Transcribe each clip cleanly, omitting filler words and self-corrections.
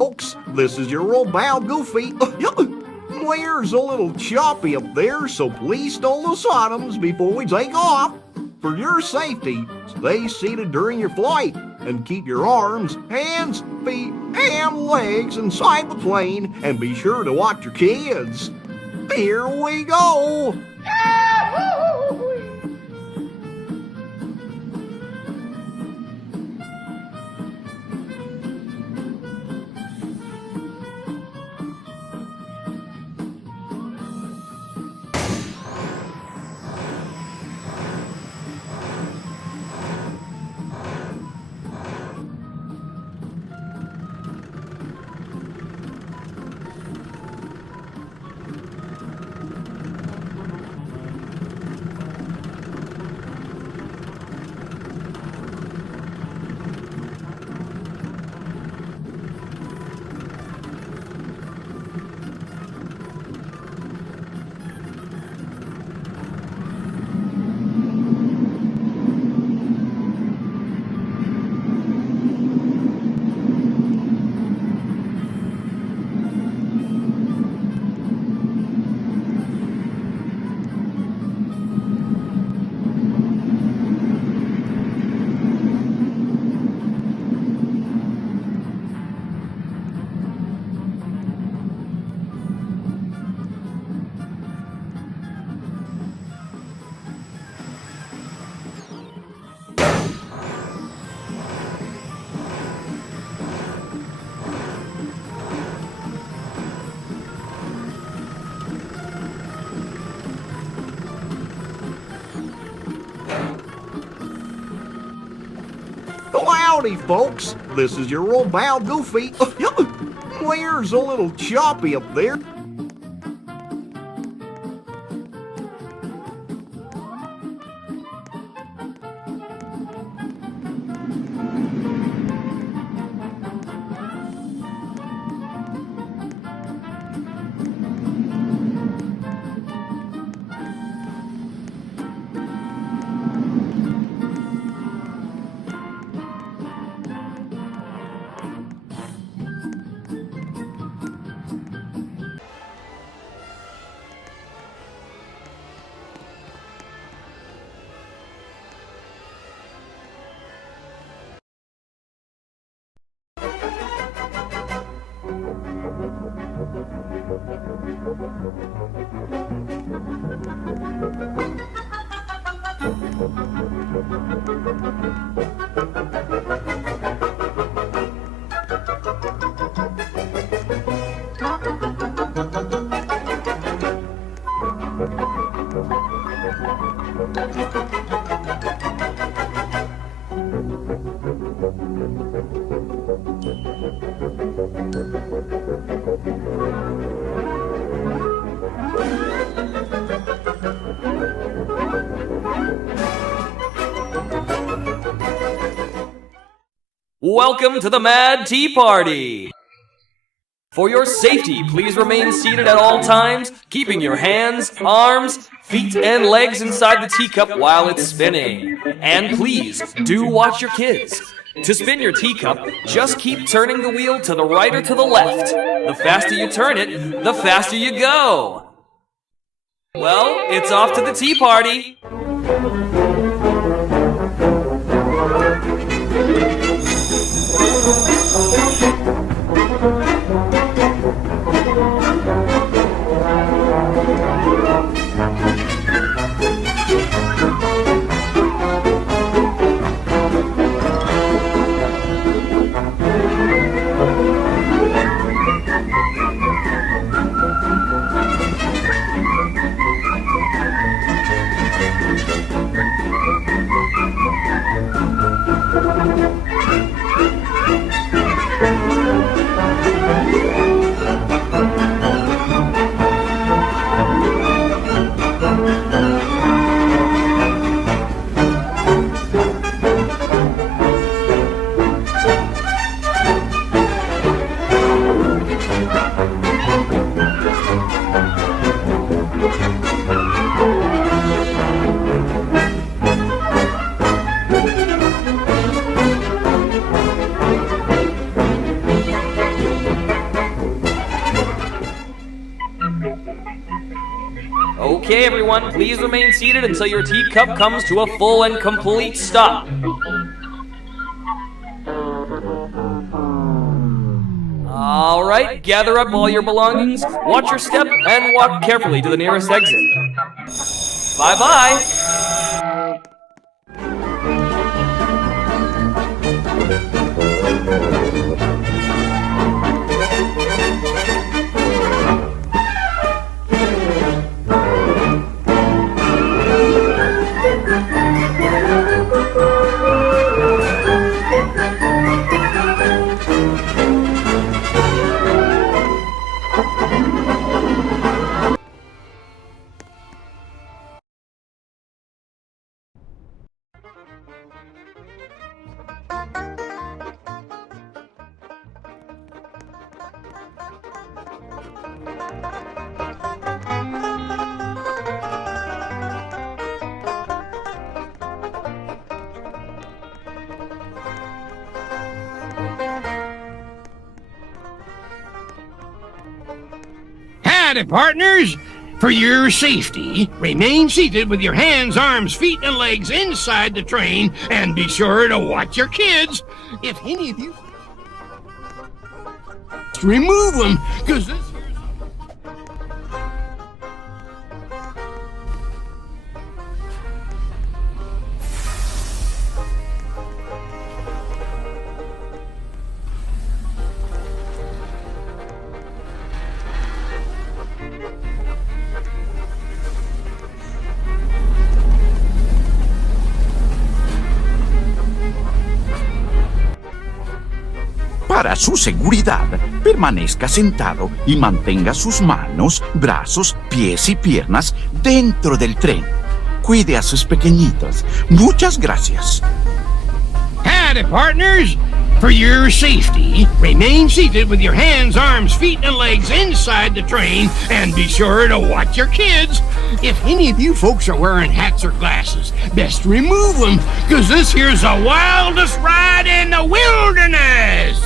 Folks, this is your old pal Goofy. Weir's a little choppy up there, so please don't lose items before we take off. For your safety, stay seated during your flight and keep your arms, hands, feet, and legs inside the plane, and be sure to watch your kids. Here we go! Howdy, folks. This is your old pal Goofy. Weir's a little choppy up there. Welcome to the Mad Tea Party! For your safety, please remain seated at all times, keeping your hands, arms, feet, and legs inside the teacup while it's spinning. And please, do watch your kids. To spin your teacup, just keep turning the wheel to the right or to the left. The faster you turn it, the faster you go. Well, it's off to the tea party! Okay, everyone, please remain seated until your teacup comes to a full and complete stop. All right, gather up all your belongings, watch your step, and walk carefully to the nearest exit. Bye-bye. Howdy, partners! For your safety, remain seated with your hands, arms, feet, and legs inside the train, and be sure to watch your kids. If any of you remove them, because this here's Para su seguridad, permanezca sentado y mantenga sus manos, brazos, pies y piernas dentro del tren. Cuide a sus pequeñitos. Muchas gracias. Howdy, partners! For your safety, remain seated with your hands, arms, feet, and legs inside the train, and be sure to watch your kids. If any of you folks are wearing hats or glasses, best remove them, because this here's the wildest ride in the wilderness!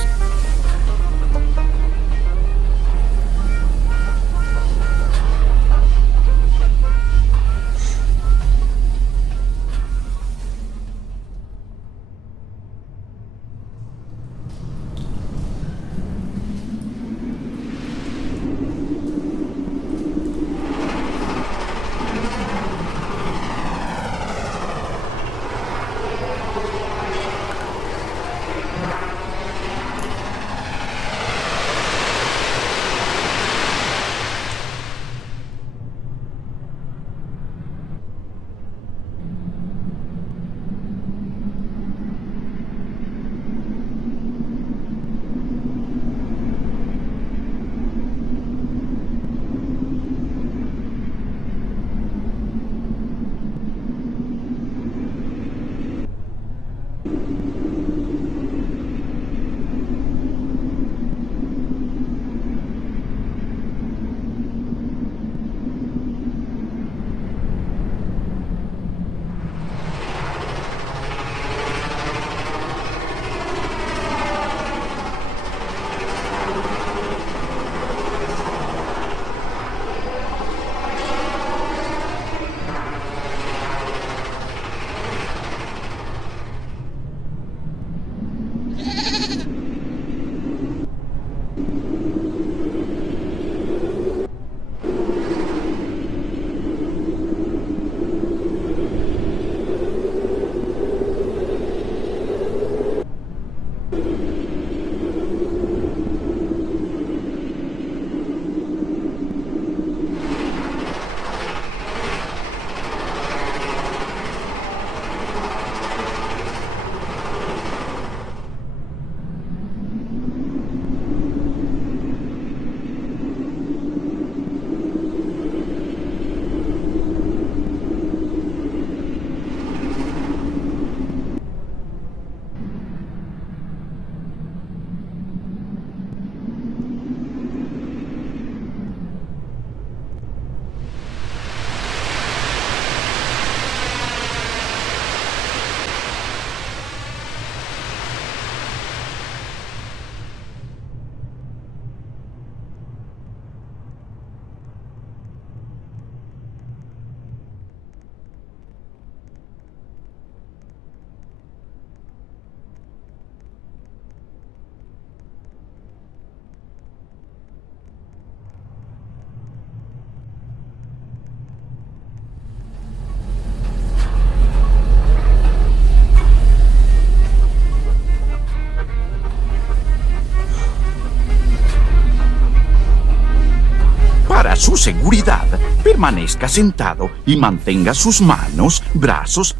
su seguridad, permanezca sentado y mantenga sus manos, brazos.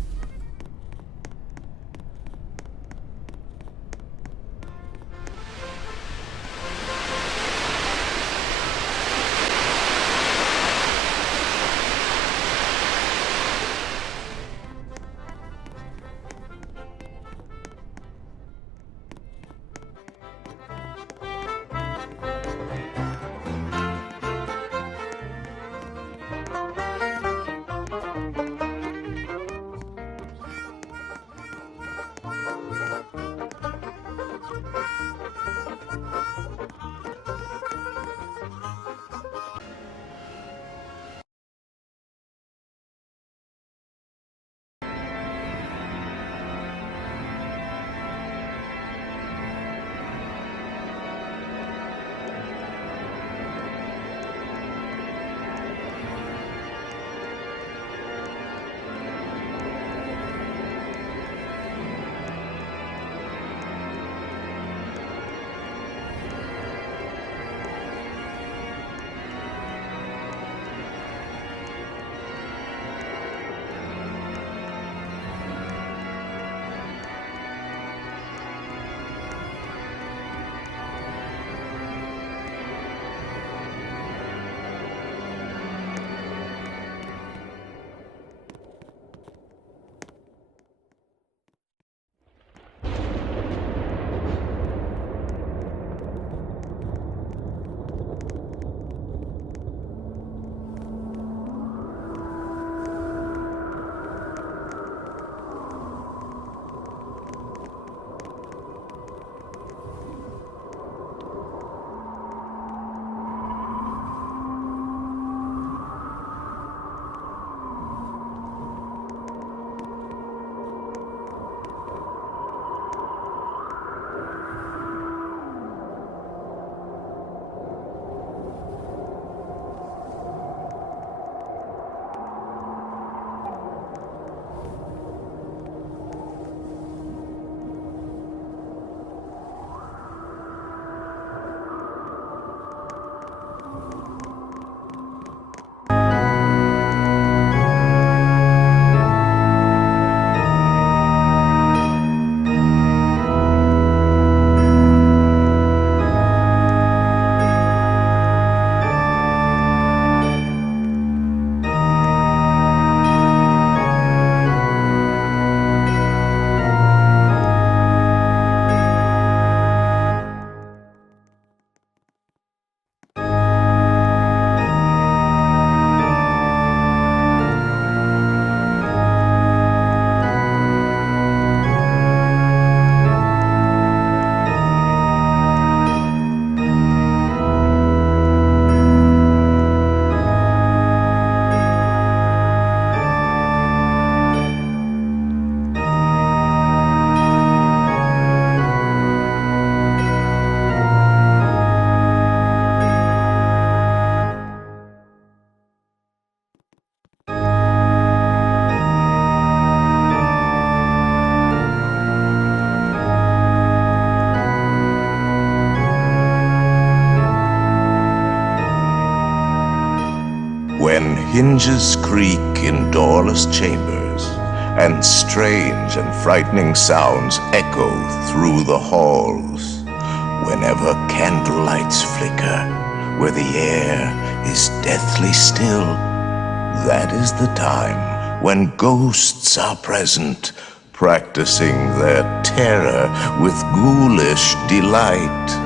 When hinges creak in doorless chambers, and strange and frightening sounds echo through the halls, whenever candlelights flicker, where the air is deathly still, that is the time when ghosts are present, practicing their terror with ghoulish delight.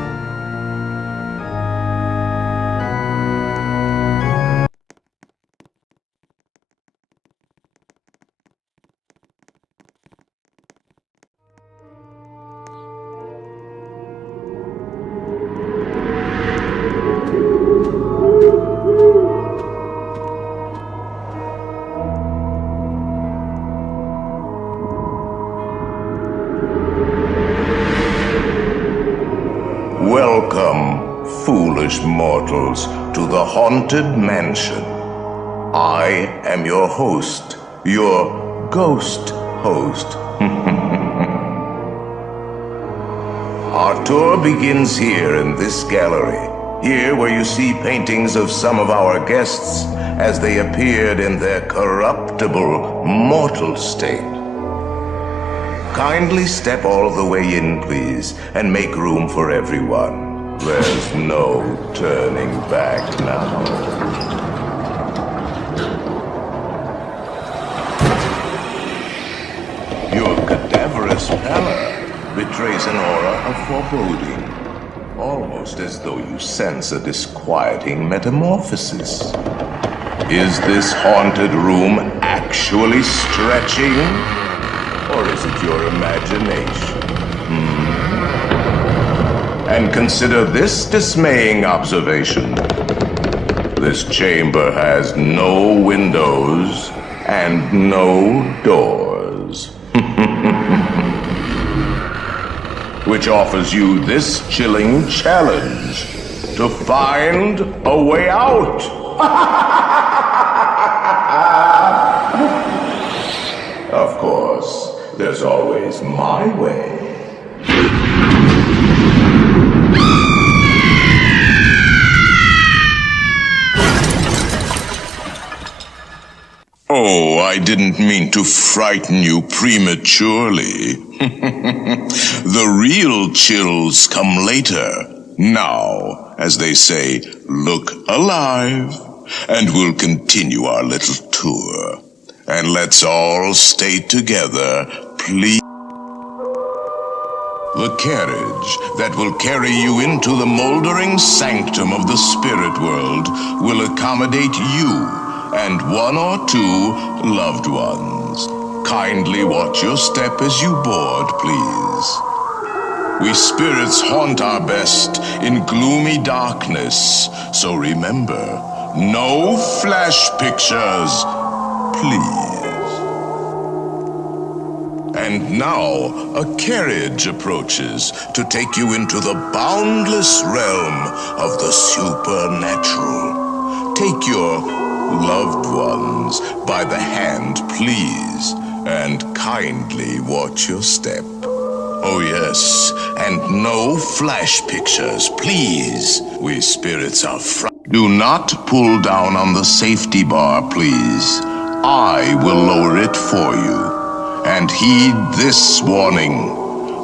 Welcome, foolish mortals, to the Haunted Mansion. I am your host, your ghost host. Our tour begins here in this gallery, Here where you see paintings of some of our guests as they appeared in their corruptible, mortal state. Kindly step all the way in, please, and make room for everyone. There's no turning back now. Your cadaverous pallor betrays an aura of foreboding, almost as though you sense a disquieting metamorphosis. Is this haunted room actually stretching? Or is it your imagination? And consider this dismaying observation. This chamber has no windows and no doors. Which offers you this chilling challenge to find a way out. Of course, there's always my way. Oh, I didn't mean to frighten you prematurely. The real chills come later. Now, as they say, look alive, and we'll continue our little tour. And let's all stay together, please. The carriage that will carry you into the moldering sanctum of the spirit world will accommodate you and one or two loved ones. Kindly watch your step as you board, please. We spirits haunt our best in gloomy darkness, so remember, no flash pictures, please. And now, a carriage approaches to take you into the boundless realm of the supernatural. Take your loved ones by the hand, please, and kindly watch your step. Oh yes, and no flash pictures, please. We spirits are Do not pull down on the safety bar, please. I will lower it for you. And heed this warning.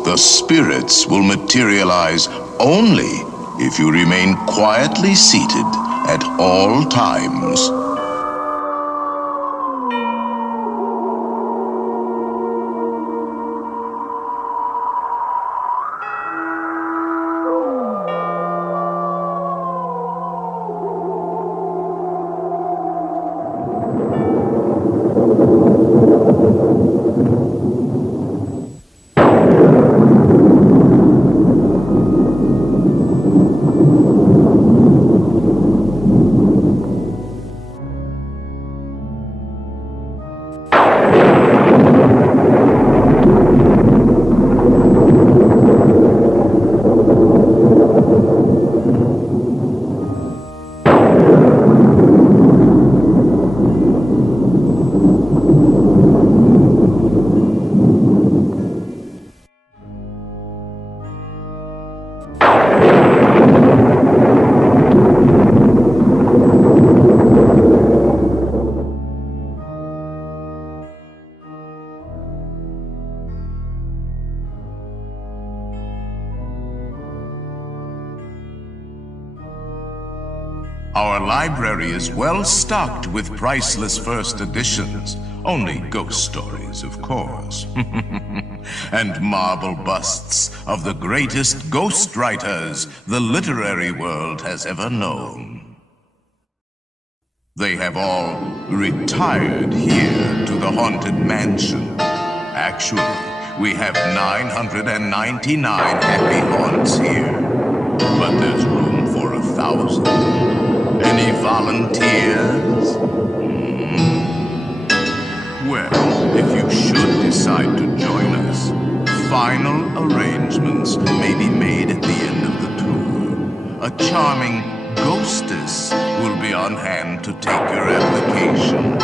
The spirits will materialize only if you remain quietly seated at all times. Our library is well stocked with priceless first editions. Only ghost stories, of course. And marble busts of the greatest ghost writers the literary world has ever known. They have all retired here to the Haunted Mansion. Actually, we have 999 happy haunts here. But there's room for 1,000. Any volunteers? Well, if you should decide to join us, final arrangements may be made at the end of the tour. A charming ghostess will be on hand to take your application.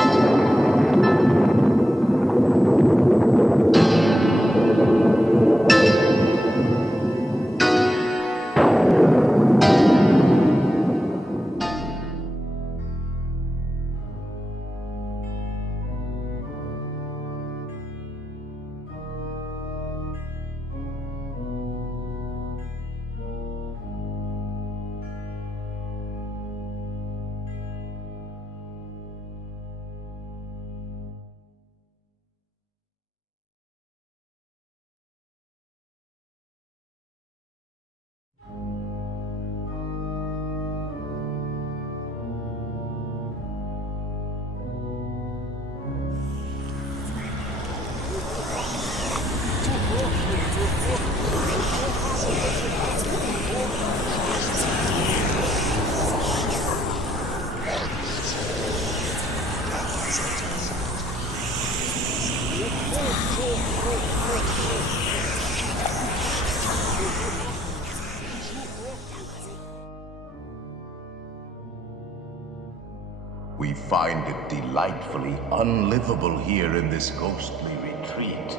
We find it delightfully unlivable here in this ghostly retreat.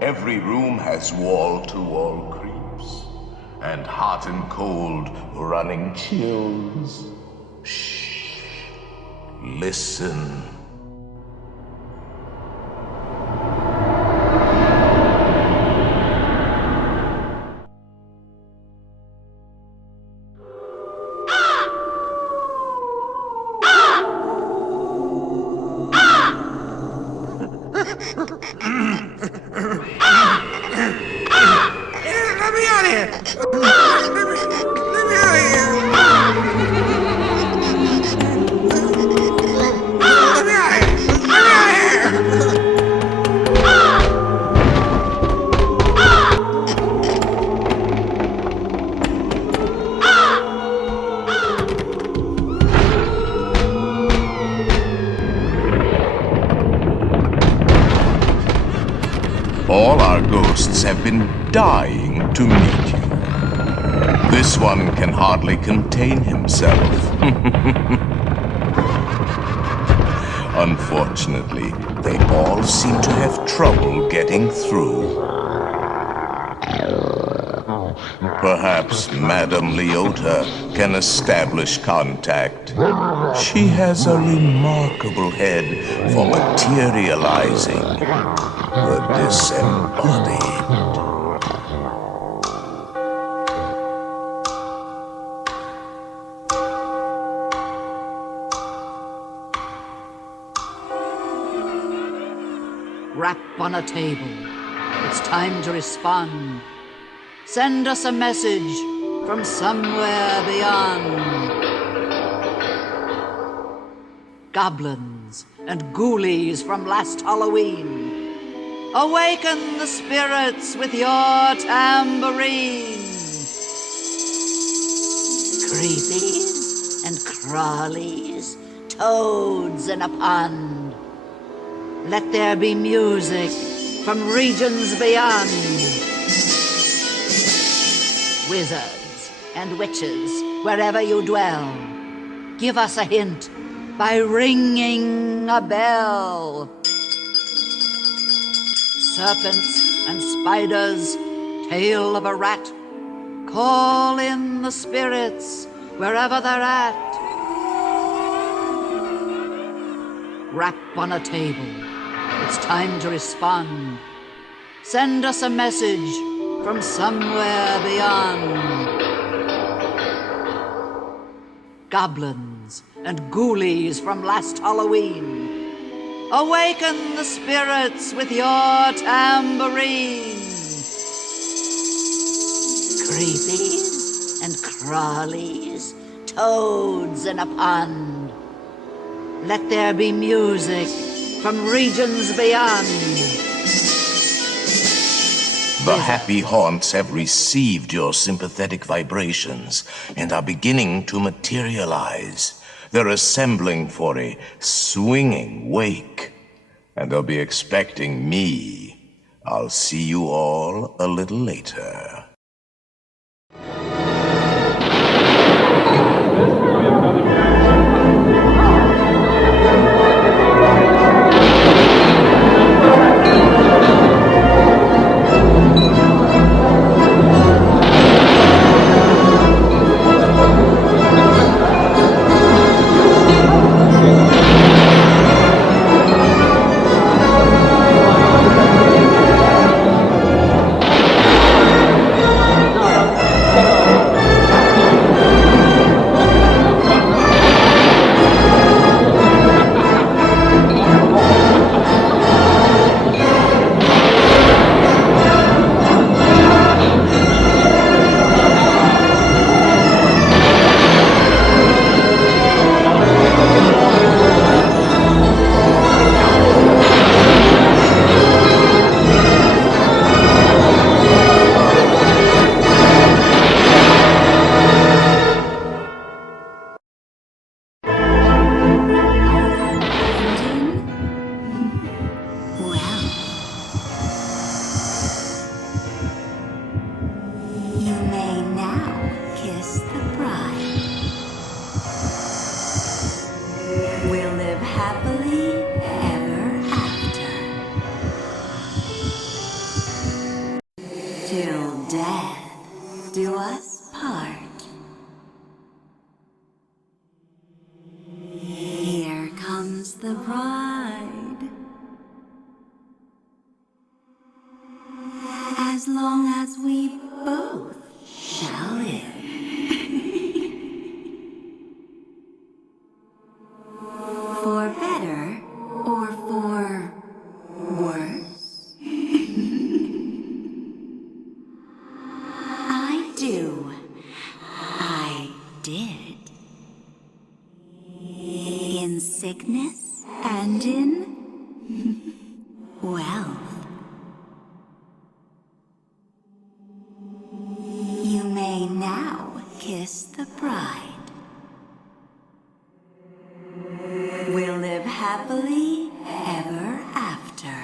Every room has wall-to-wall creeps, and hot and cold running chills. Shh. Listen. Let me out of here! Let me out of here! Let me out of here! Let me out of here! All our ghosts have been dying to meet you. This one can hardly contain himself. Unfortunately, they all seem to have trouble getting through. Perhaps Madame Leota can establish contact. She has a remarkable head for materializing the disembodied. Rap on a table. It's time to respond. Send us a message from somewhere beyond. Goblins and ghoulies from last Halloween, awaken the spirits with your tambourine. Creepies and crawlies, toads in a pond. Let there be music from regions beyond. Wizards and witches, wherever you dwell, give us a hint by ringing a bell. Serpents and spiders, tail of a rat, call in the spirits wherever they're at. Rap on a table. It's time to respond. Send us a message from somewhere beyond. Goblins and ghoulies from last Halloween, awaken the spirits with your tambourine. Creepies and crawlies, toads in a pond. Let there be music from regions beyond. The happy haunts have received your sympathetic vibrations and are beginning to materialize. They're assembling for a swinging wake, and they'll be expecting me. I'll see you all a little later. pride. As long as we both shall live. For better or for worse? I do. I did. In sickness and in wealth. You may now kiss the bride. We'll live happily ever after.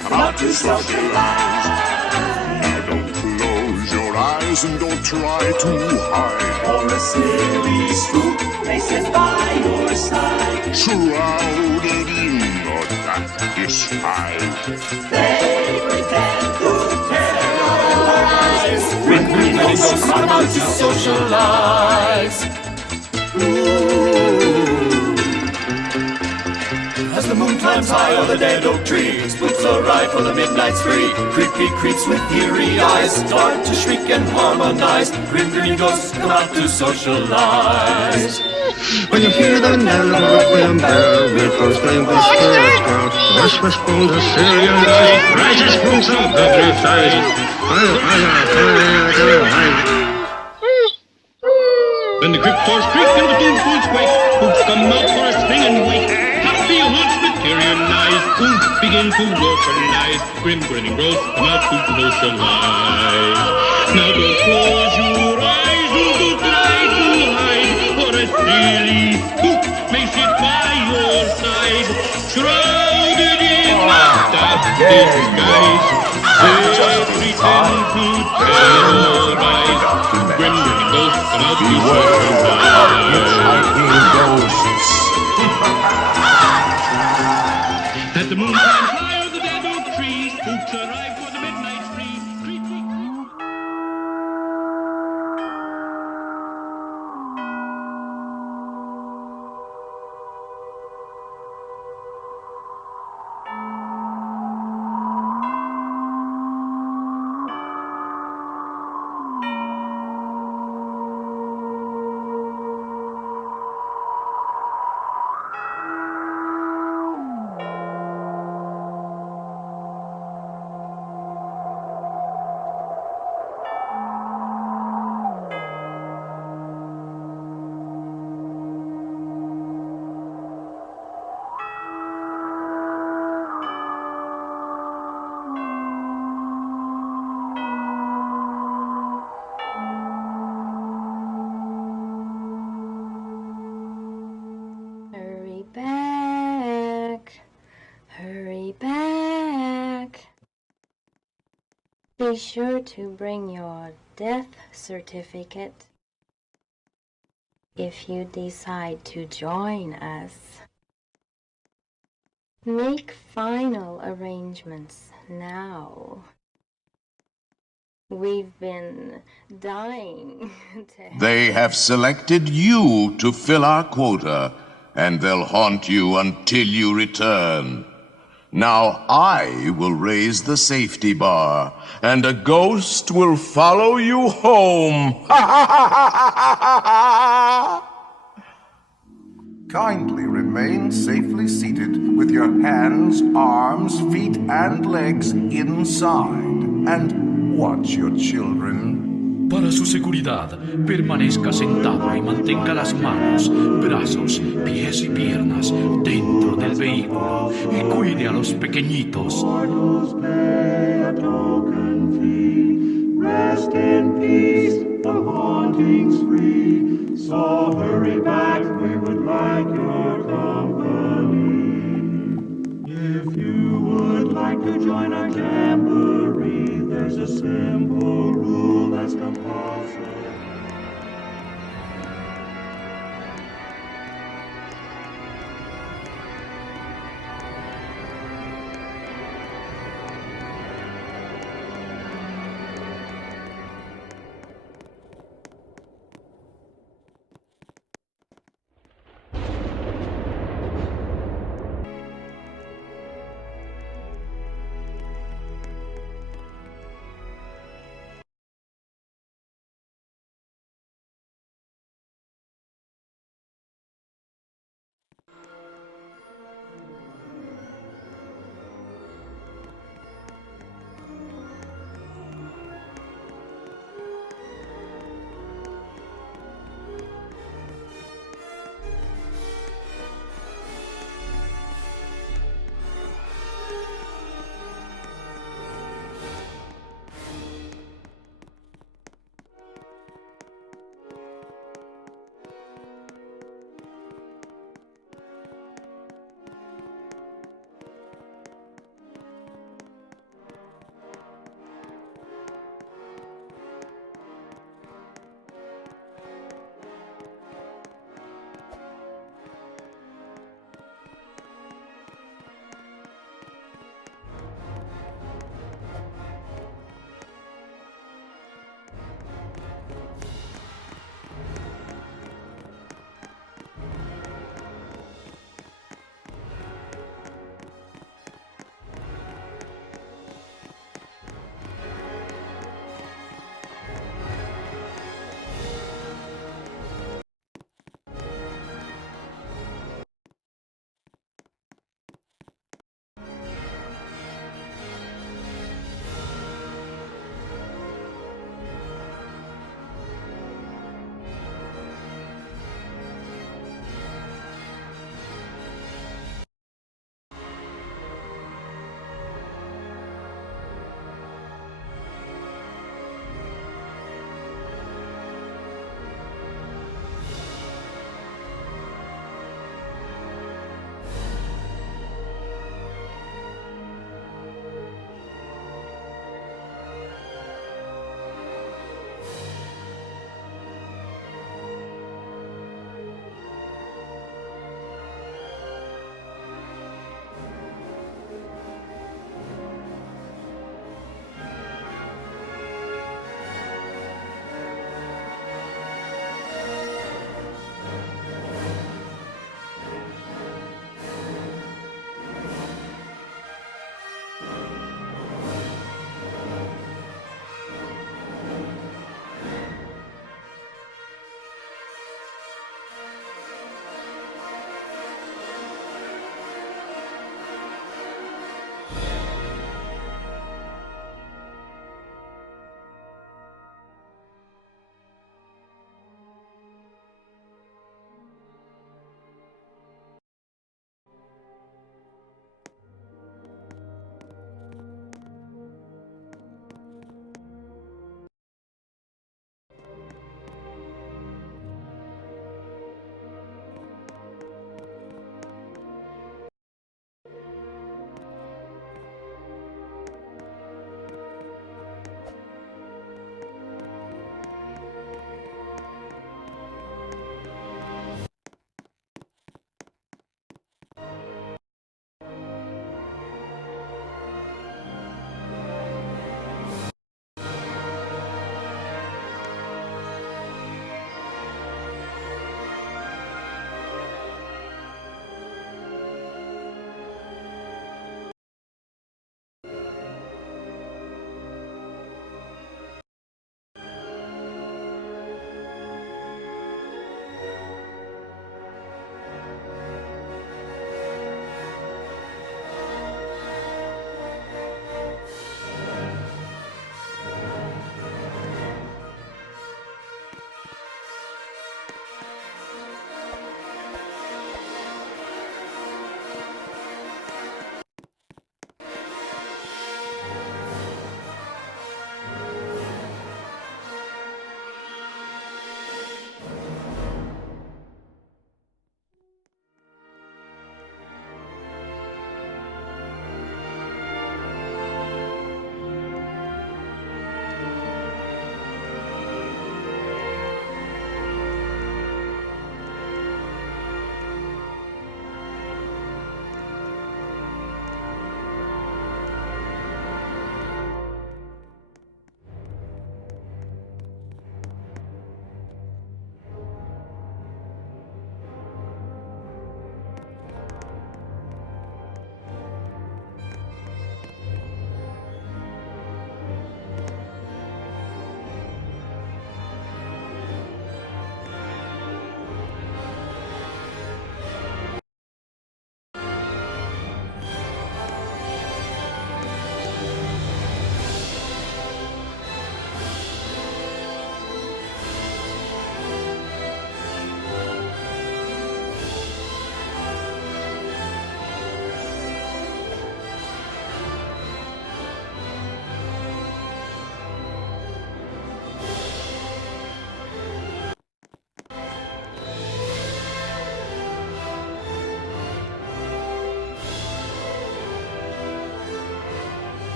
Come out to socialize. Now don't close your eyes and don't try to hide. Or a silly spook may sit by your side. Shrouded in a dark disguise. They pretend to terrorize. When we come out to socialize. As the moon climbs high o'er the dead oak tree, spooks arrive for the midnight spree. Creepy creeps with eerie eyes start to shriek and harmonize. Grim green ghosts come out to socialize. When you hear the knell of a requiem bell, we'll proclaim the spirit girl. Rush, rush, boom, the Syrian night rises from some ugly sight. When the cryptors creak and the tombstones quake, spooks come out for a spring and wake. Happy haunts materialize, spooks begin to vocalize. Grim grinning ghosts come out to socialize. Now don't close your eyes, don't try to hide, for a silly spook may sit by your side, shrouded in a dark disguise. They pretend to terrorize. Grim grinning ghosts come out to socialize. As the moon climbs high over the dead oak tree, spooks arrive for the midnight spree. Creep, creep, creep. Hurry back. Be sure to bring your death certificate if you decide to join us. Make final arrangements now. We've been dying to... They have selected you to fill our quota, and they'll haunt you until you return. Now I will raise the safety bar, and a ghost will follow you home. Kindly remain safely seated with your hands, arms, feet, and legs inside. And watch your children. Para su seguridad, permanezca sentado y mantenga las manos, brazos, pies y piernas dentro del vehículo y cuide a los pequeñitos. Rest in peace, the haunting's free. So hurry back, we would like your company. If you would like to join our jamboree, there's a simple rule that's compulsory.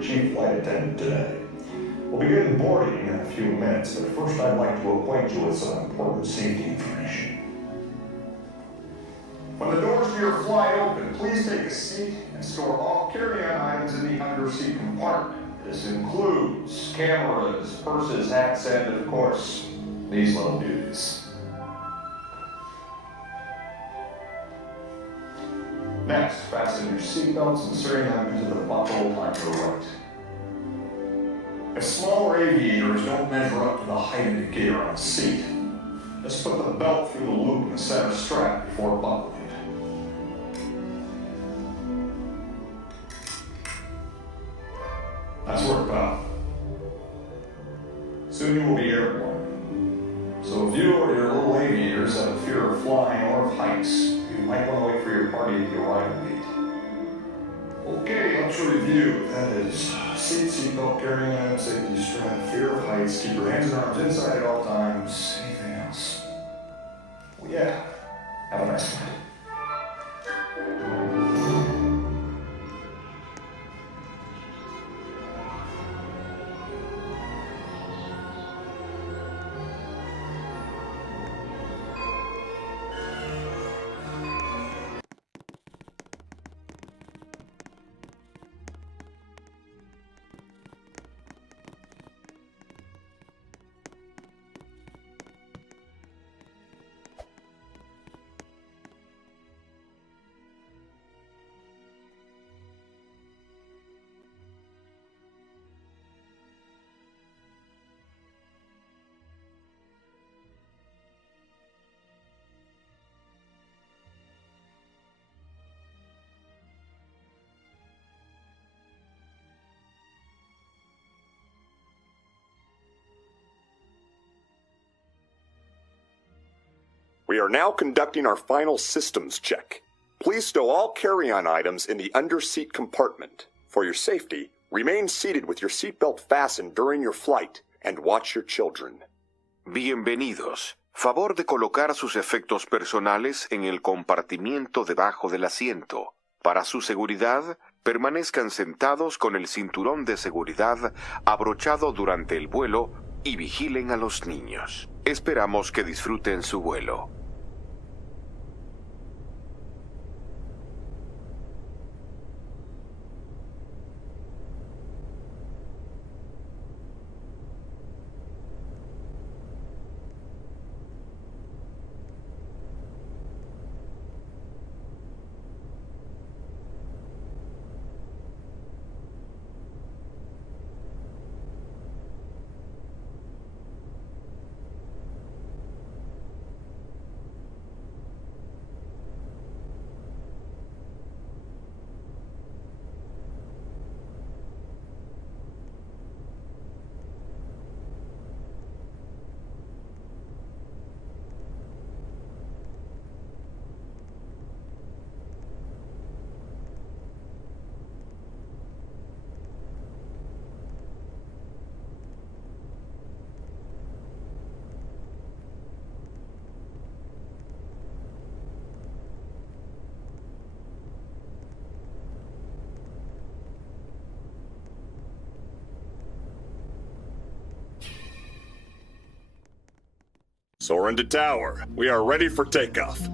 your chief flight attendant today. We'll begin boarding in a few minutes, but first I'd like to acquaint you with some important safety information. When the doors to your flight open, please take a seat and store all carry-on items in the under-seat compartment. This includes cameras, purses, hats, and, of course, these little dudes. Next, fasten your seatbelts, inserting them into the buckle on your right. If smaller aviators don't measure up to the height indicator on the seat, just put the belt through the loop in the center strap before buckling it. That's worked out. Soon you will be airborne. So if you or your little aviators have a fear of flying or of heights, you might want to wait for your party at the arrival gate. Okay, let's review. That is seatbelt, carrying on, safety strap, fear of heights, keep your hands and arms inside at all times. Anything else? Well, yeah. Have a nice one. We are now conducting our final systems check. Please stow all carry-on items in the under-seat compartment. For your safety, remain seated with your seatbelt fastened during your flight and watch your children. Bienvenidos. Favor de colocar sus efectos personales en el compartimiento debajo del asiento. Para su seguridad, permanezcan sentados con el cinturón de seguridad abrochado durante el vuelo y vigilen a los niños. Esperamos que disfruten su vuelo. Soaring to tower. We are ready for takeoff.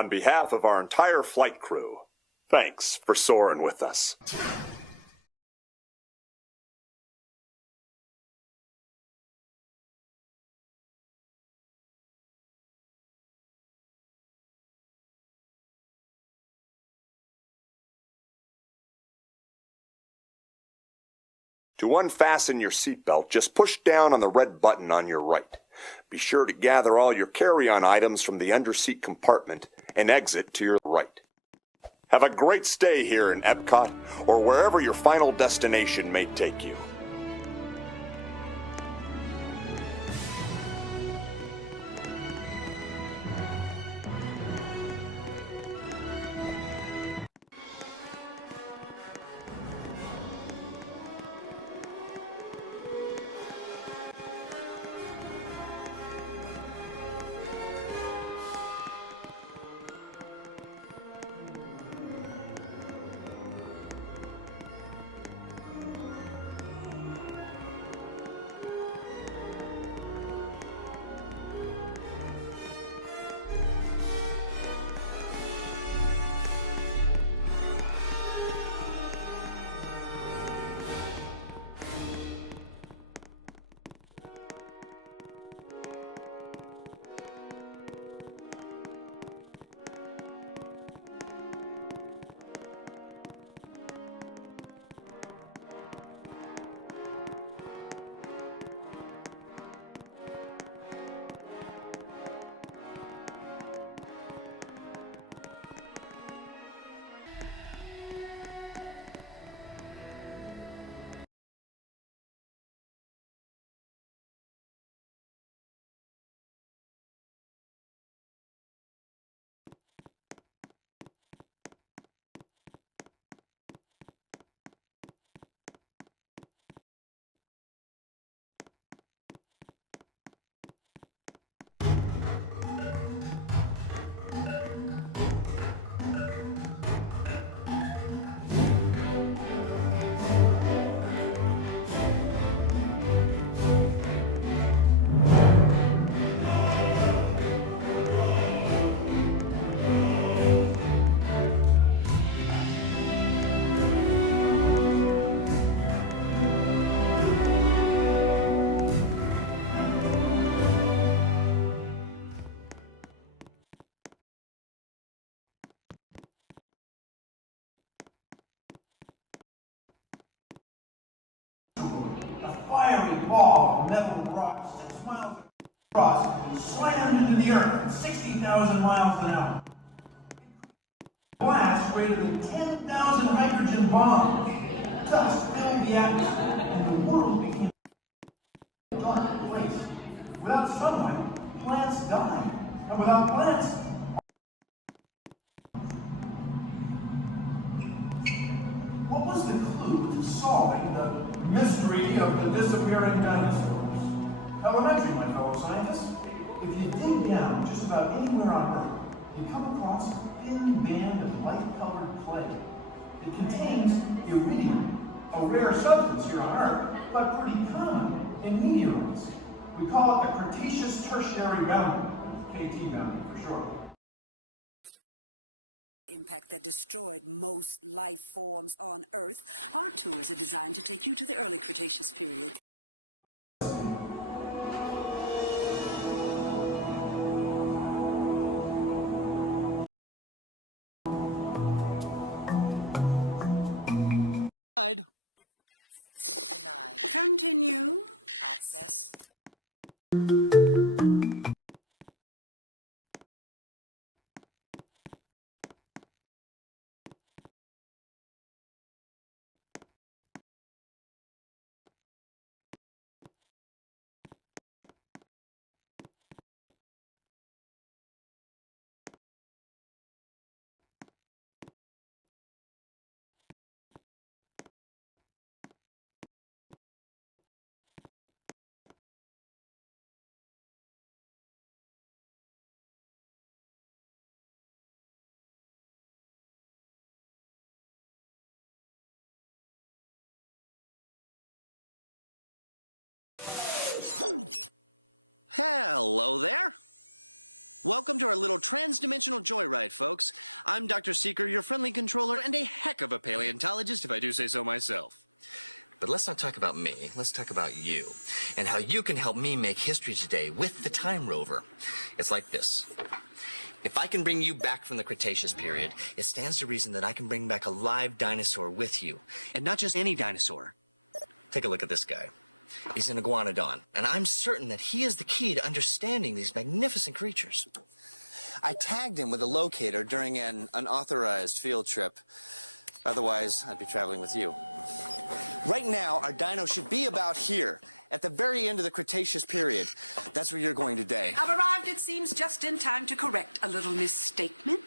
On behalf of our entire flight crew, thanks for soaring with us. To unfasten your seatbelt, just push down on the red button on your right. Be sure to gather all your carry-on items from the underseat compartment and exit to your right. Have a great stay here in Epcot or wherever your final destination may take you. A fiery ball of metal rock 6 miles across slammed into the earth at 60,000 miles an hour. Blast greater than 10,000 hydrogen bombs. Dust filled the atmosphere, and the world became a dark place. Without sunlight, plants die. And without plants, what was the clue to solving the mystery of the disappearing dinosaurs? Elementary, my fellow scientists. If you dig down just about anywhere on Earth, you come across a thin band of light-colored clay. It contains iridium, a rare substance here on Earth, but pretty common in meteorites. We call it the Cretaceous Tertiary boundary, KT boundary for short. That destroyed most life forms on Earth. Our tools are designed to take you to the early Cretaceous period. control mode, folks. I'm Dr. Seeker, your friendly controller of a heck of a planet, and I decided to say so myself. But let's not talk about me, let's talk about you. And if you can help me make history today with the time rover, it's like this. If I can bring you back from the Cretaceous period, it's the only reason that I can bring back a live dinosaur with you. And not just any dinosaur. Take a look at this guy. He's a koala, and I'm certain that he is the key to understanding these magnificent creatures. I can't be a locator during another field trip. Otherwise, I'll be traveling with you. Right now, a dinosaur made it out here at the very end of the Cretaceous period. That's where you're going to go. It's just too hard to cover, and I restrict it.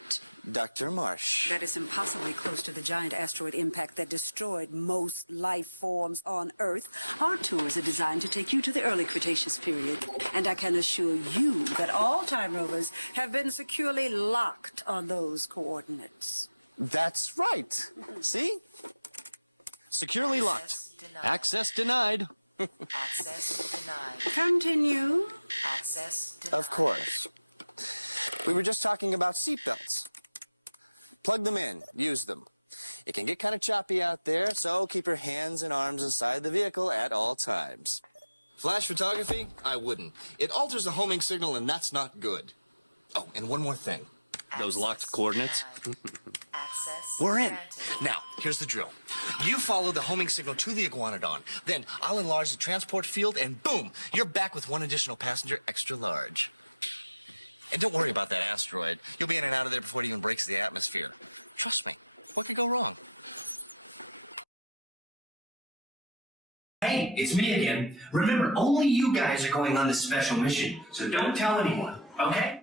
But don't rush. It's the most reckless to find that sort of impact that destroyed most life forms on Earth. That's right. See? Security locked. Access denied. Access, of course. Let's talk about seatbelts. Put them in. Use them. If you become talking, very slow, keep your hands and arms aside and look around all the times. Flash your car in. I wouldn't. It alters the light signal, and that's not good. But the one with it, I was like, here's the truth. You follow the only symmetry they work on, and otherwise transport fuel and go. You're back before additional perspectives to large. And don't worry about the house, right? You're already fucking wasting everything. Trust me. What's going on? Hey, it's me again. Remember, only you guys are going on this special mission, so don't tell anyone, okay?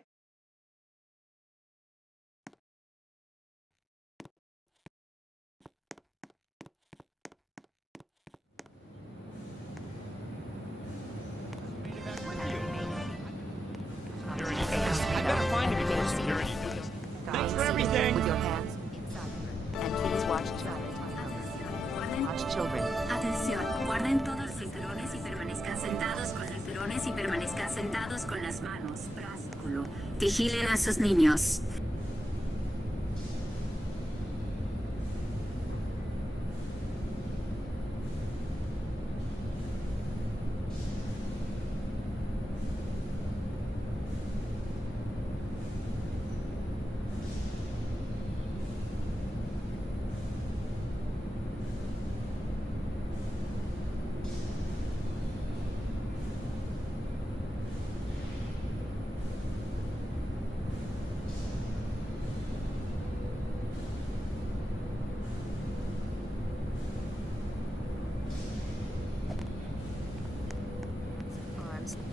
I better find him before security does. Thanks for everything. With your hands inside. And please watch children. Watch children. Atención, guarden todos los cinturones y permanezcan sentados con cinturones y permanezcan sentados con las manos, brazos. Vigilen a sus niños.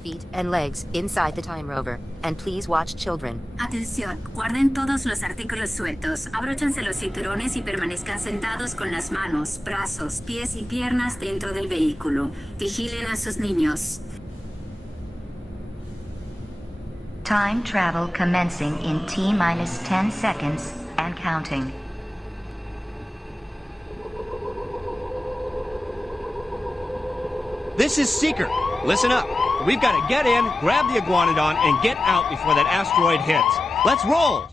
Feet and legs inside the time rover. And please watch children. Atención, guarden todos los artículos sueltos. Abróchense los cinturones y permanezcan sentados con las manos, brazos, pies y piernas dentro del vehículo. Vigilen a sus niños. Time travel commencing in T-minus 10 seconds and counting. This is Seeker. Listen up. We've got to get in, grab the iguanodon, and get out before that asteroid hits. Let's roll!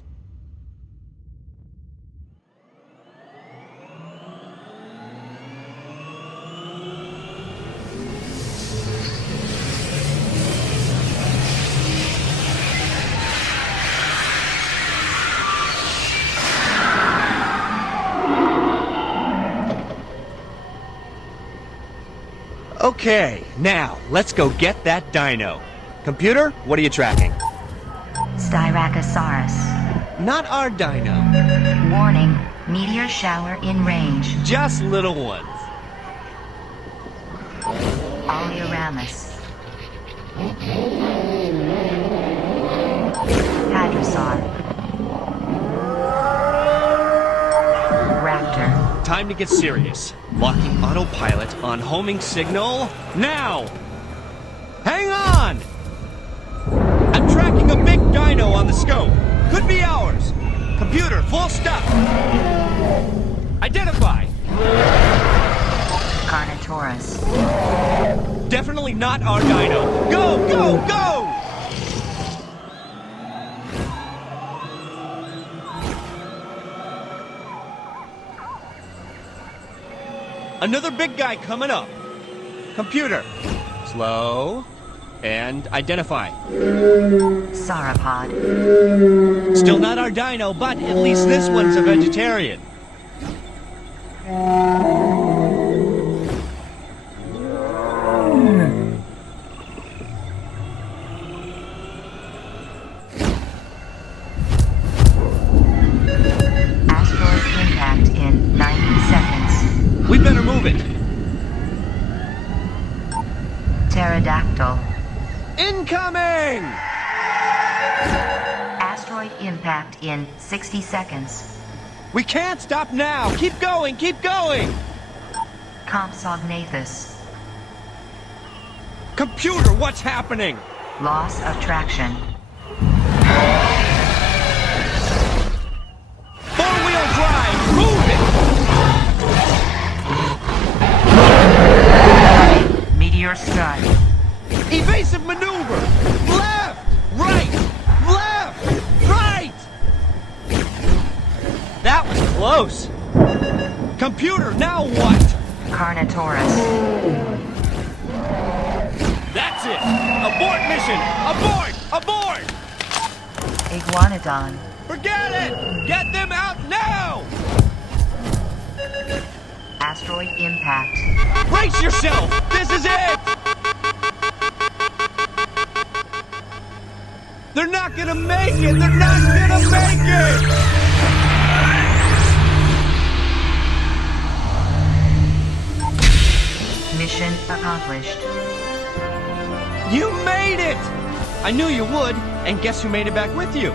Okay, now, let's go get that dino. Computer, what are you tracking? Styracosaurus. Not our dino. Warning, meteor shower in range. Just little ones. Oleoramus. Hadrosaur. Raptor. Time to get serious. Locking autopilot on homing signal now! Hang on! I'm tracking a big dino on the scope. Could be ours. Computer, full stop. Identify. Carnotaurus. Definitely not our dino. Go, go, go! Another big guy coming up. Computer. Slow. And identify. Sauropod. Still not our dino, but at least this one's a vegetarian. Asteroid impact in 90 seconds. We better move it. Pterodactyl. Incoming! Asteroid impact in 60 seconds. We can't stop now! Keep going, keep going! Compsognathus. Computer, what's happening? Loss of traction. Four-wheel drive, move it! Meteor strike. Evasive maneuver! Left! Right! Left! Right! That was close! Computer, now what? Carnotaurus. That's it! Abort mission! Abort! Abort! Iguanodon. Forget it! Get them out now! Asteroid impact. Brace yourself! This is it! They're not gonna make it! They're not gonna make it! Mission accomplished. You made it! I knew you would, and guess who made it back with you?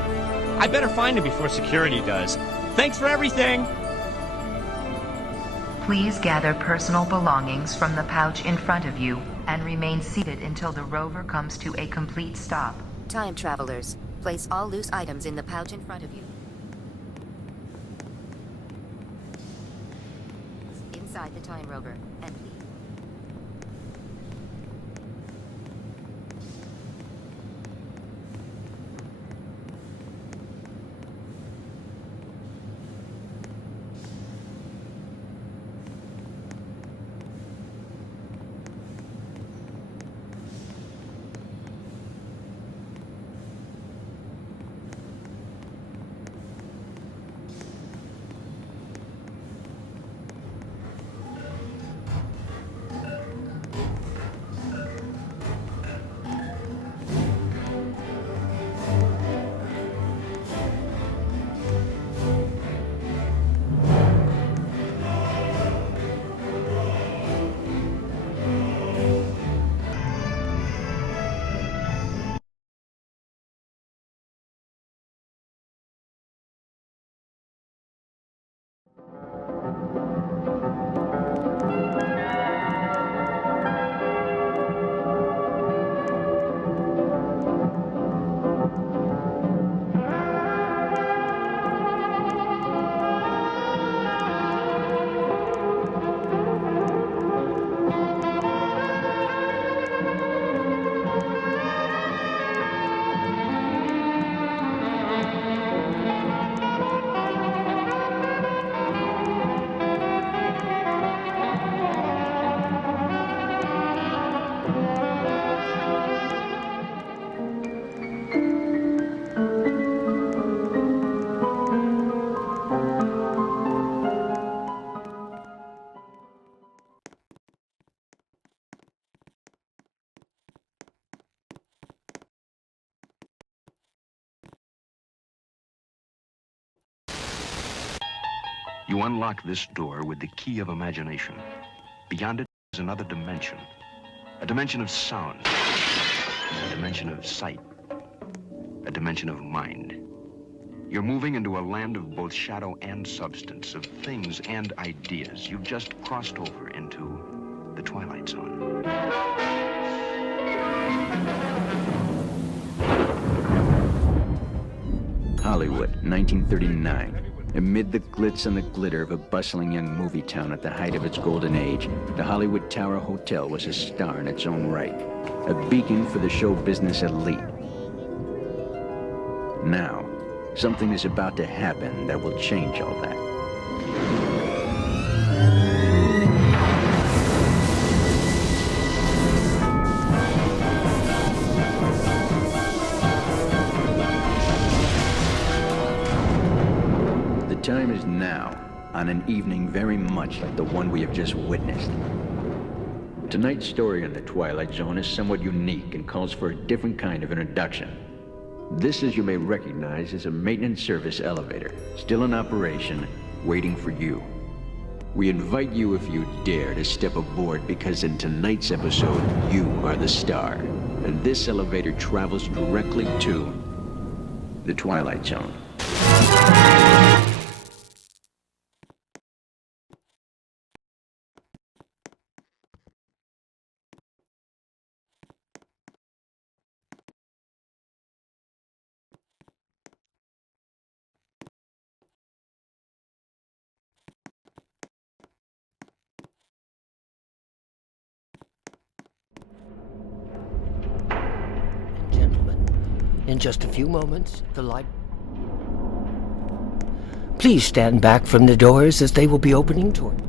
I better find him before security does. Thanks for everything! Please gather personal belongings from the pouch in front of you and remain seated until the rover comes to a complete stop. Time travelers, place all loose items in the pouch in front of you. Inside the time rover, and leave. You unlock this door with the key of imagination. Beyond it is another dimension. A dimension of sound. A dimension of sight. A dimension of mind. You're moving into a land of both shadow and substance, of things and ideas. You've just crossed over into the Twilight Zone. Hollywood, 1939. Amid the glitz and the glitter of a bustling young movie town at the height of its golden age, the Hollywood Tower Hotel was a star in its own right, a beacon for the show business elite. Now, something is about to happen that will change all that. time is now, on an evening very much like the one we have just witnessed. Tonight's story on the Twilight Zone is somewhat unique and calls for a different kind of introduction. This, as you may recognize, is a maintenance service elevator, still in operation, waiting for you. We invite you, if you dare, to step aboard because in tonight's episode, you are the star. And this elevator travels directly to the Twilight Zone. In just a few moments, the light... Please stand back from the doors as they will be opening toward...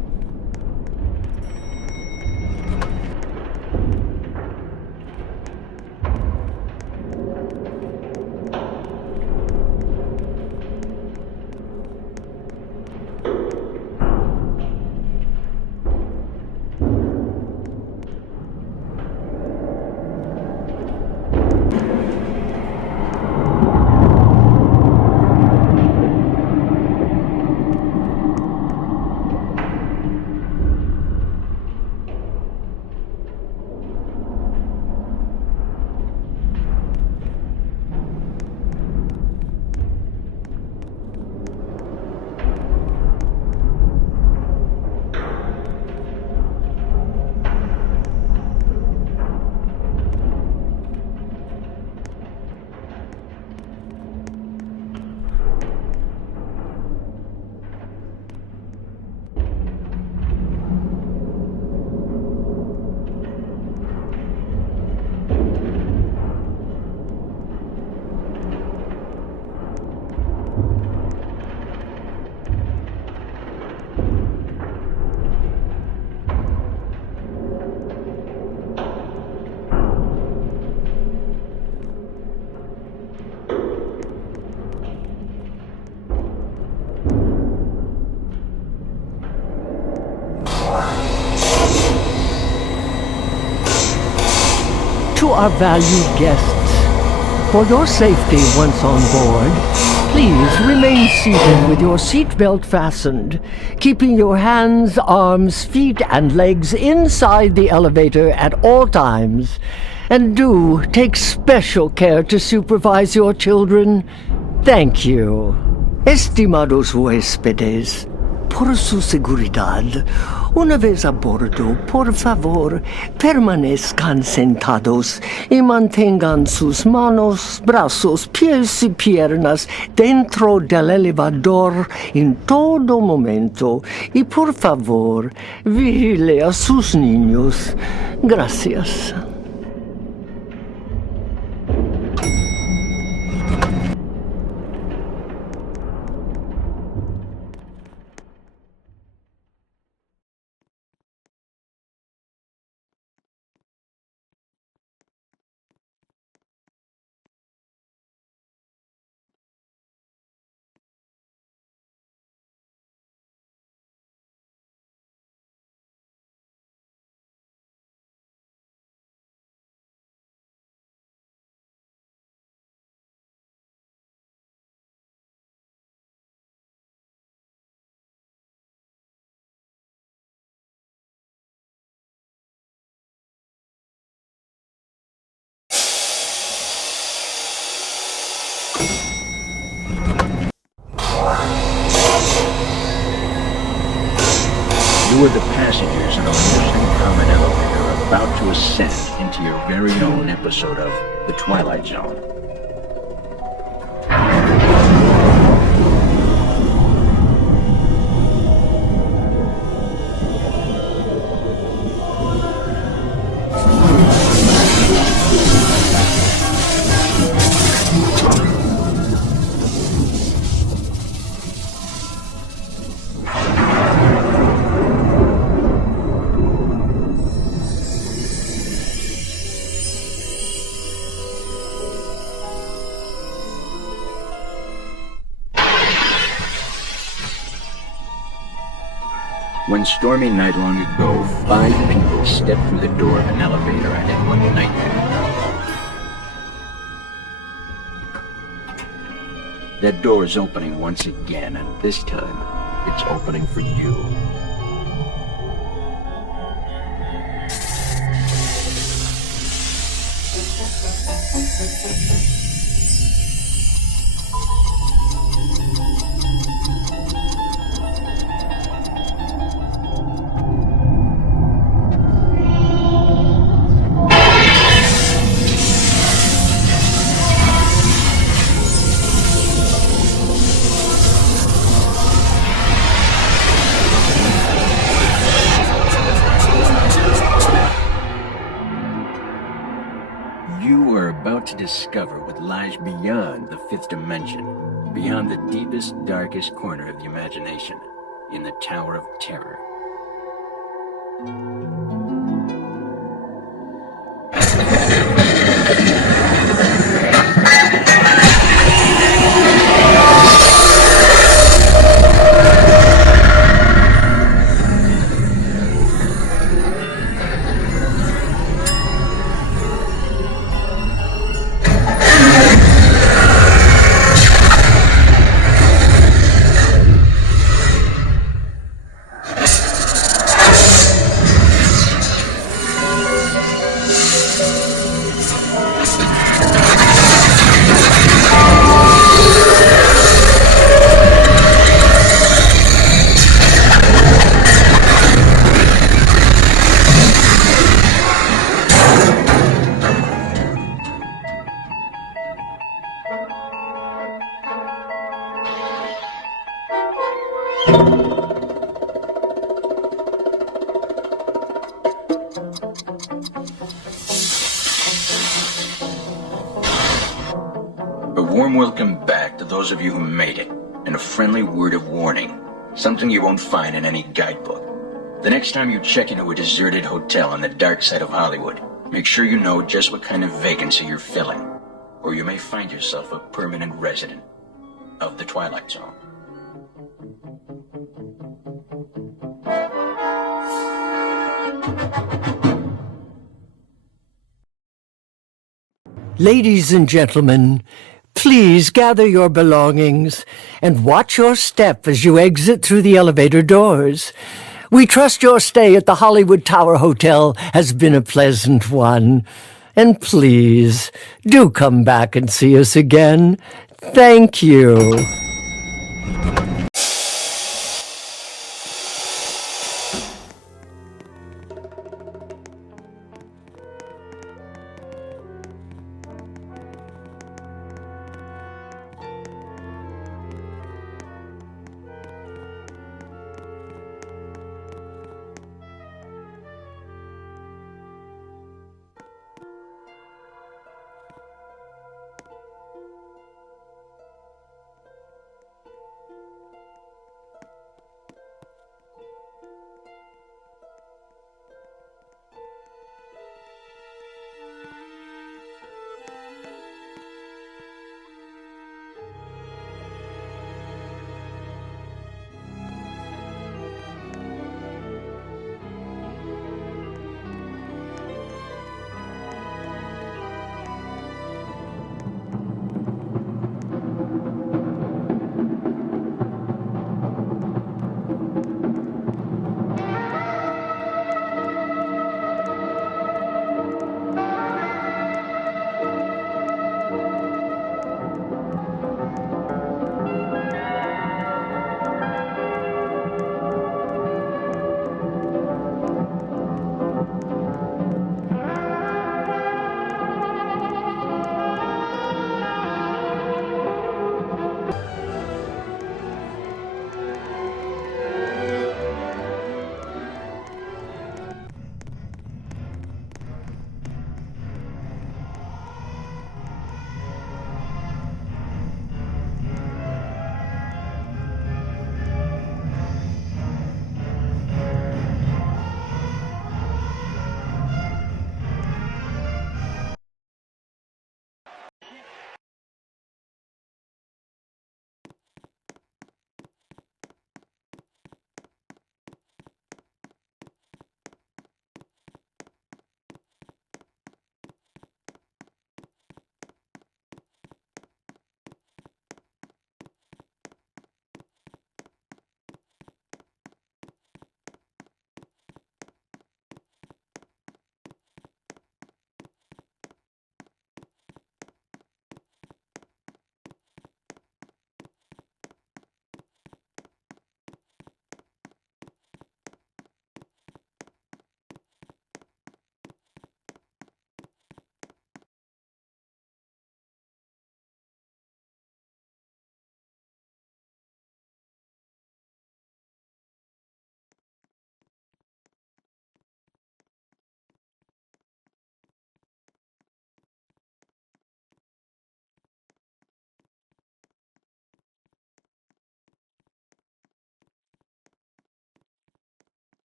To our valued guests, for your safety once on board, please remain seated with your seatbelt fastened, keeping your hands, arms, feet, and legs inside the elevator at all times. And do take special care to supervise your children. Thank you. Estimados huéspedes, por su seguridad, una vez a bordo, por favor, permanezcan sentados y mantengan sus manos, brazos, pies y piernas dentro del elevador en todo momento. Y por favor, vigile a sus niños. Gracias. You are the passengers in a Mission Common elevator about to ascend into your very own episode of The Twilight Zone. One stormy night long ago, 5 people stepped through the door of an elevator I had one nightmare. That door is opening once again, and this time, it's opening for you. You are about to discover what lies beyond the 5th dimension, beyond the deepest, darkest corner of the imagination, in the Tower of Terror. A warm welcome back to those of you who made it, and a friendly word of warning. Something you won't find in any guidebook. The next time you check into a deserted hotel on the dark side of Hollywood, make sure you know just what kind of vacancy you're filling, or you may find yourself a permanent resident of the Twilight Zone. Ladies and gentlemen, please gather your belongings and watch your step as you exit through the elevator doors. We trust your stay at the Hollywood Tower Hotel has been a pleasant one. And please, do come back and see us again. Thank you.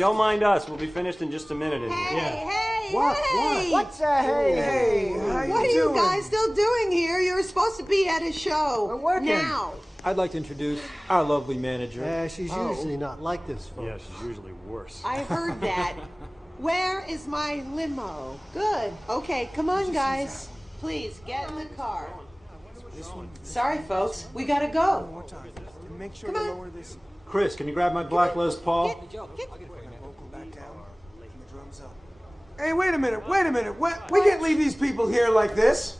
don't mind us. We'll be finished in just a minute in here. Hey, What? hey! What's a hey? Hey, what are you guys still doing here? You're supposed to be at a show. We're working. Now. I'd like to introduce our lovely manager. Yeah, she's usually not like this, folks. Yeah, she's usually worse. I heard that. Where is my limo? Good. Okay, come on, guys. Please, get in the car. Sorry, folks. We gotta go. Make sure Come to on. lower this. Chris, can you grab my black Les Paul? Back down. Keep the drums up. Hey, wait a minute. We can't leave these people here like this.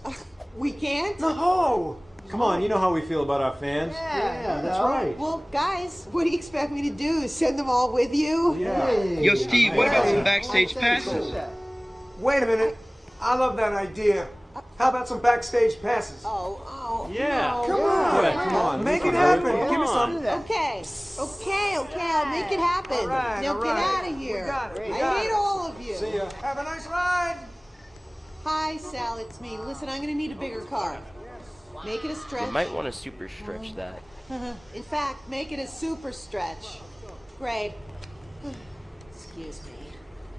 We can't? No. Come on, you know how we feel about our fans. Yeah, that's right. Well, guys, what do you expect me to do? Send them all with you? Yo, Steve, what about some backstage passes? Wait a minute. I love that idea. How about some backstage passes? Yeah. No. Come on. Yeah, come on. Make it Come happen. on. Give me some. Okay, I'll make it happen. All right, now all get right. out of here. We got it. I hate all of you. See ya. Have a nice ride. Hi, Sal, it's me. Listen, I'm gonna need a bigger car. Make it a stretch. You might want to super stretch that. In fact, make it a super stretch. Great. Excuse me.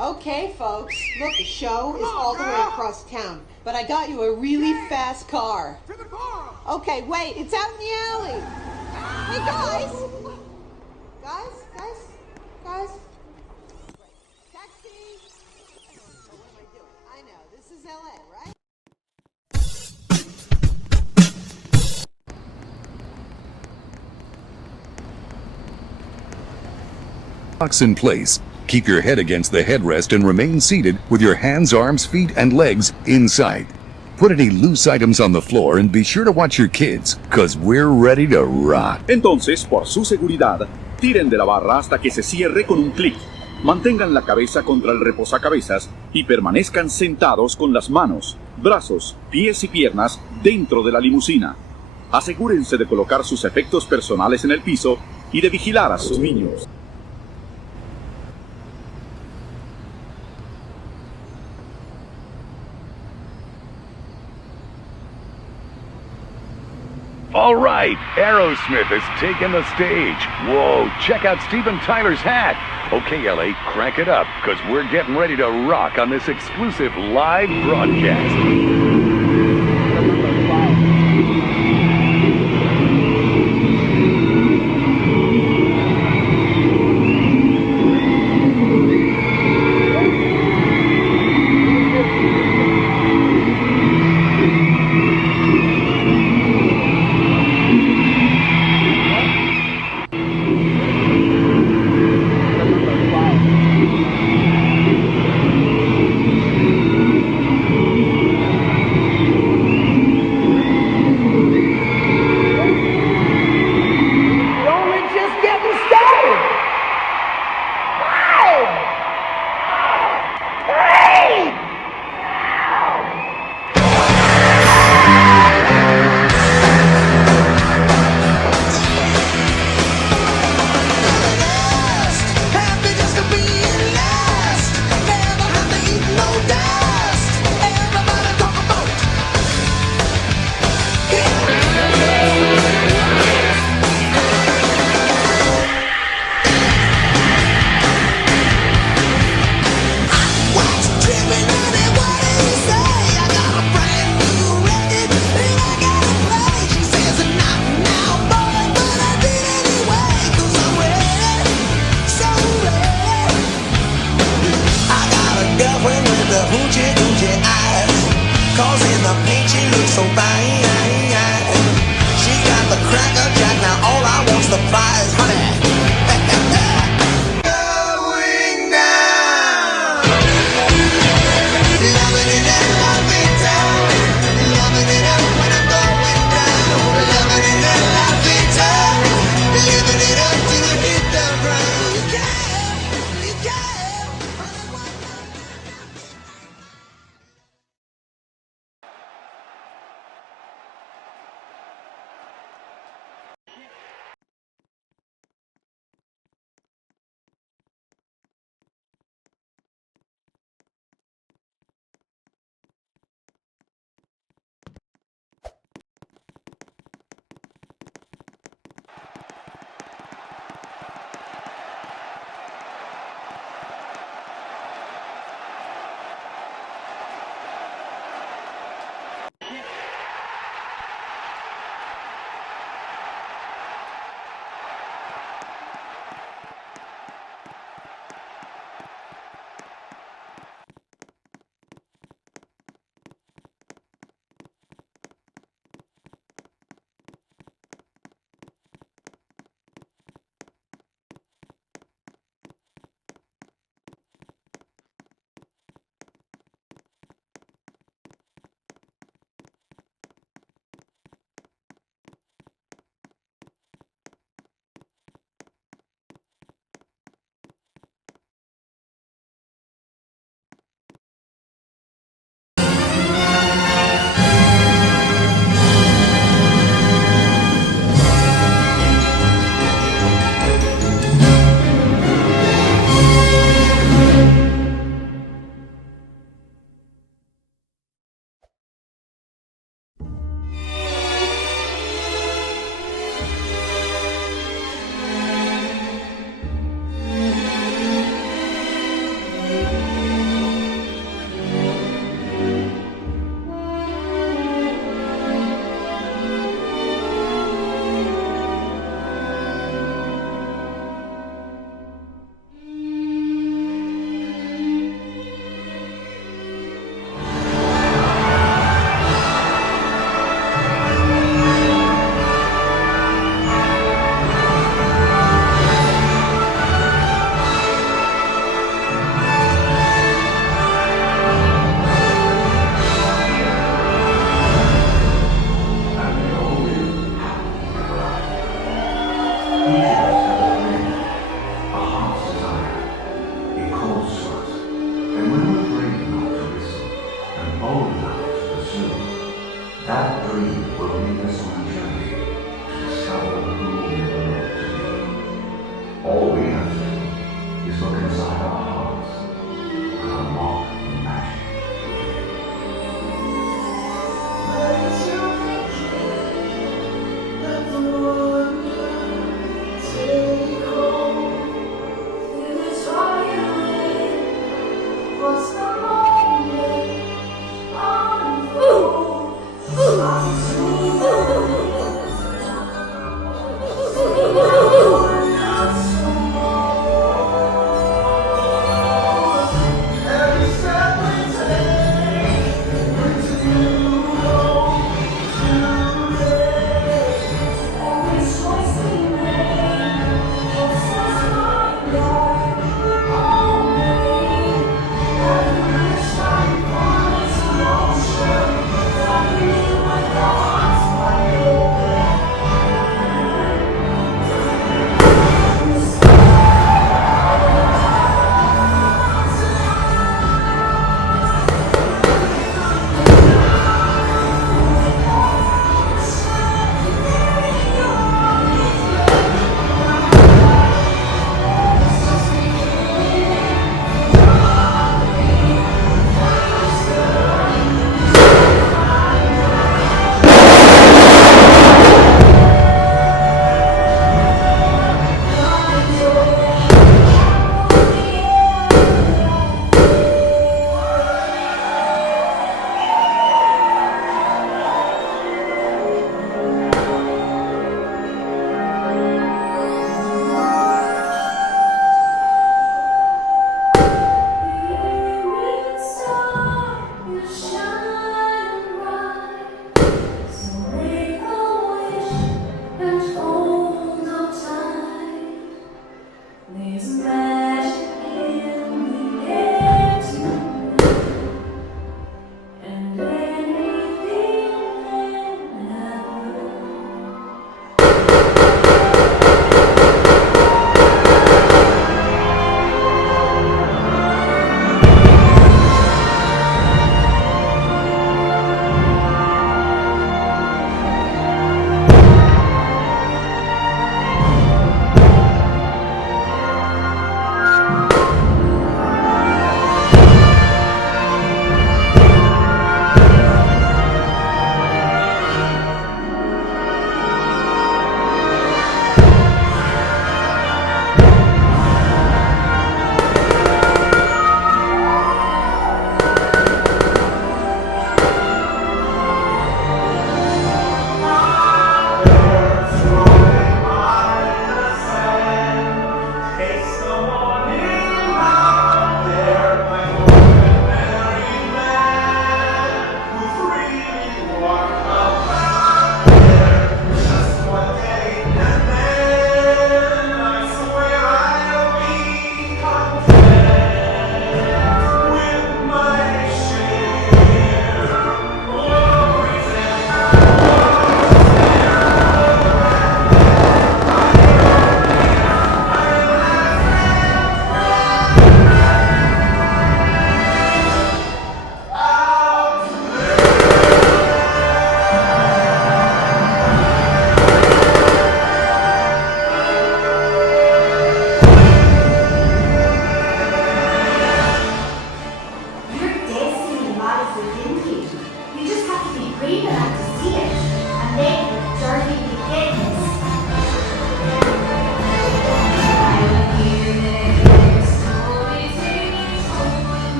Okay, folks. Look, the show is all the way across town, but I got you a really fast car. Okay, wait, it's out in the alley. Hey, guys! Guys? Taxi! What am I doing? I know, this is LA, right? Locks in place. Keep your head against the headrest and remain seated with your hands, arms, feet, and legs inside. Put any loose items on the floor and be sure to watch your kids, cause we're ready to rock. Entonces, por su seguridad, tiren de la barra hasta que se cierre con un clic. Mantengan la cabeza contra el reposacabezas y permanezcan sentados con las manos, brazos, pies y piernas dentro de la limusina. Asegúrense de colocar sus efectos personales en el piso y de vigilar a sus niños. All right, Aerosmith has taken the stage. Whoa, check out Steven Tyler's hat. Okay, LA, crank it up, because we're getting ready to rock on this exclusive live broadcast.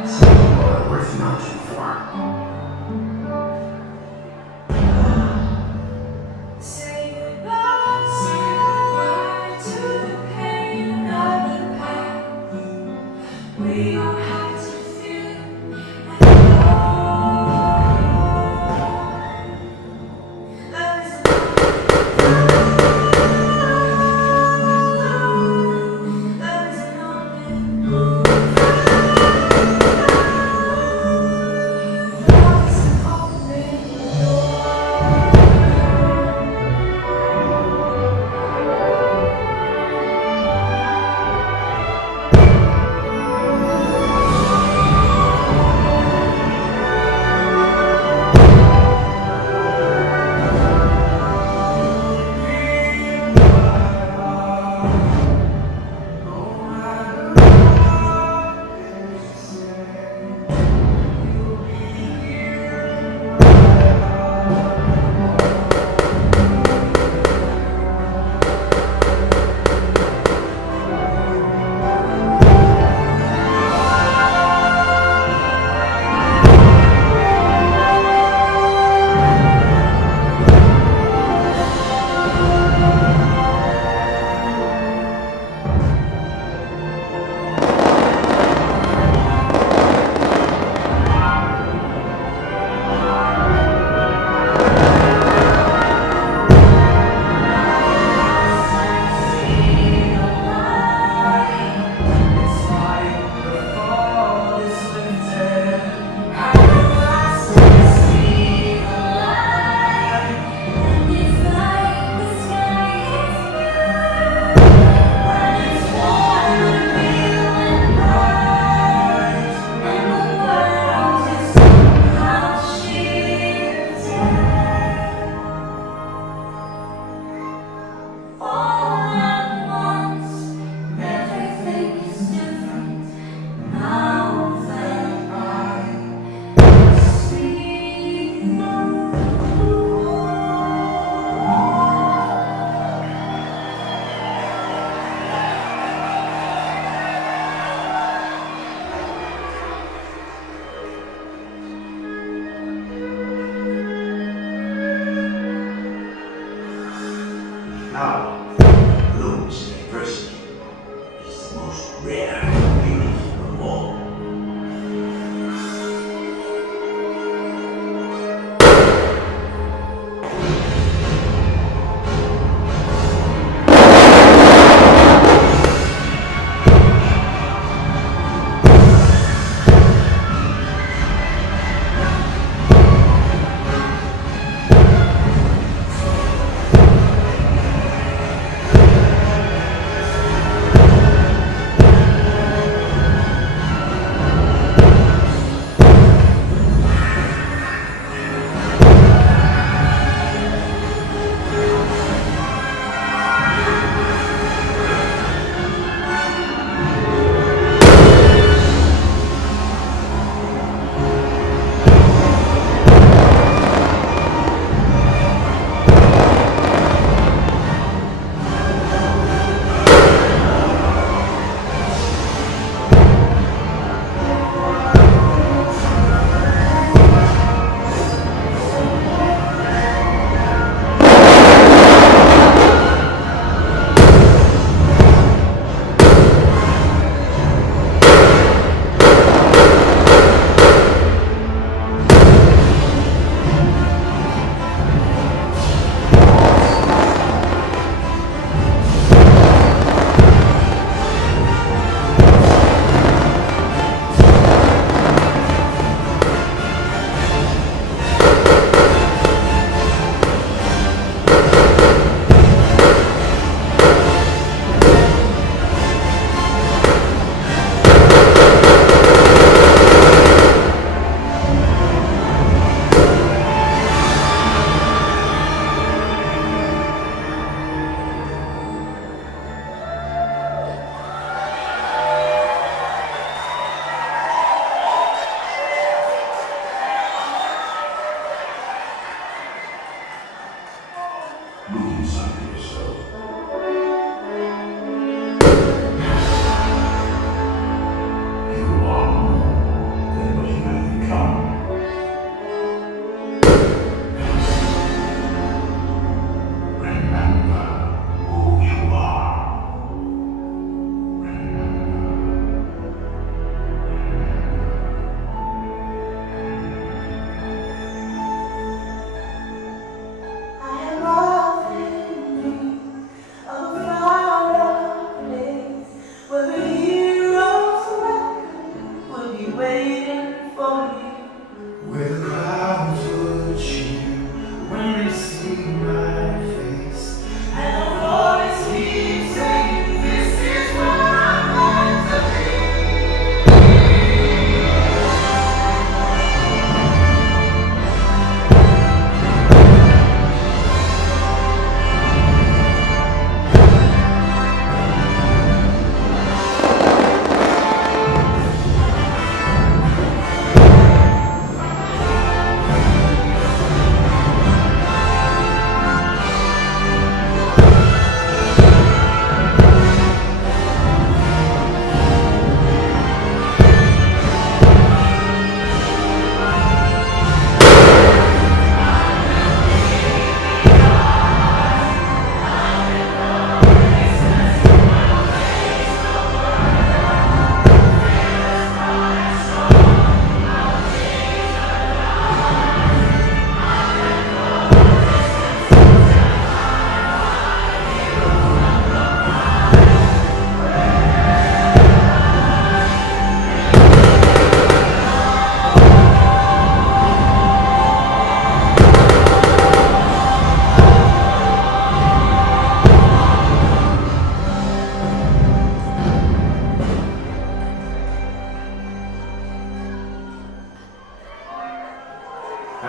Worth vouching for. Say goodbye to the pain of the past. We don't have to feel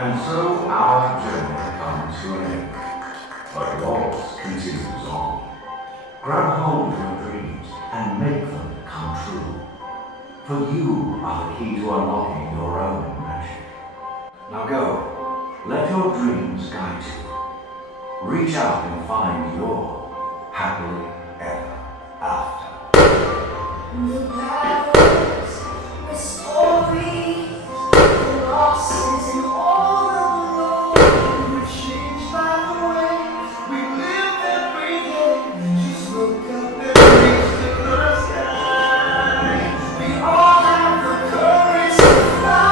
And so our journey comes to an end. But yours continues on. Grab hold of your dreams and make them come true. For you are the key to unlocking your own magic. Now go. Let your dreams guide you. Reach out and find your happily ever after. The battles, the stories, the losses, and all of the lows were changed by the way we live every day. Just look up and reach to the sky. We all have the courage to fly.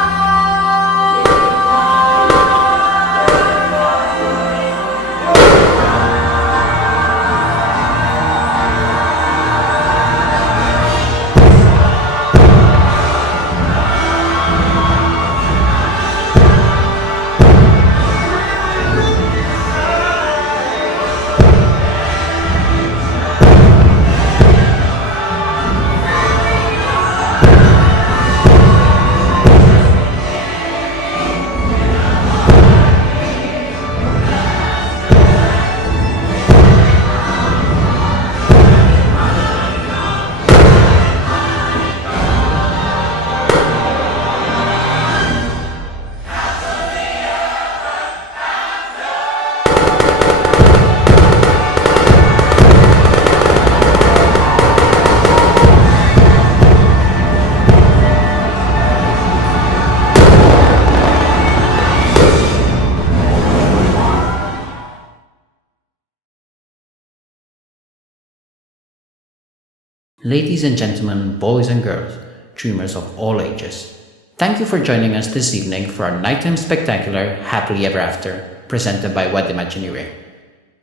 Ladies and gentlemen, boys and girls, dreamers of all ages, thank you for joining us this evening for our nighttime spectacular Happily Ever After, presented by WED Imagineering.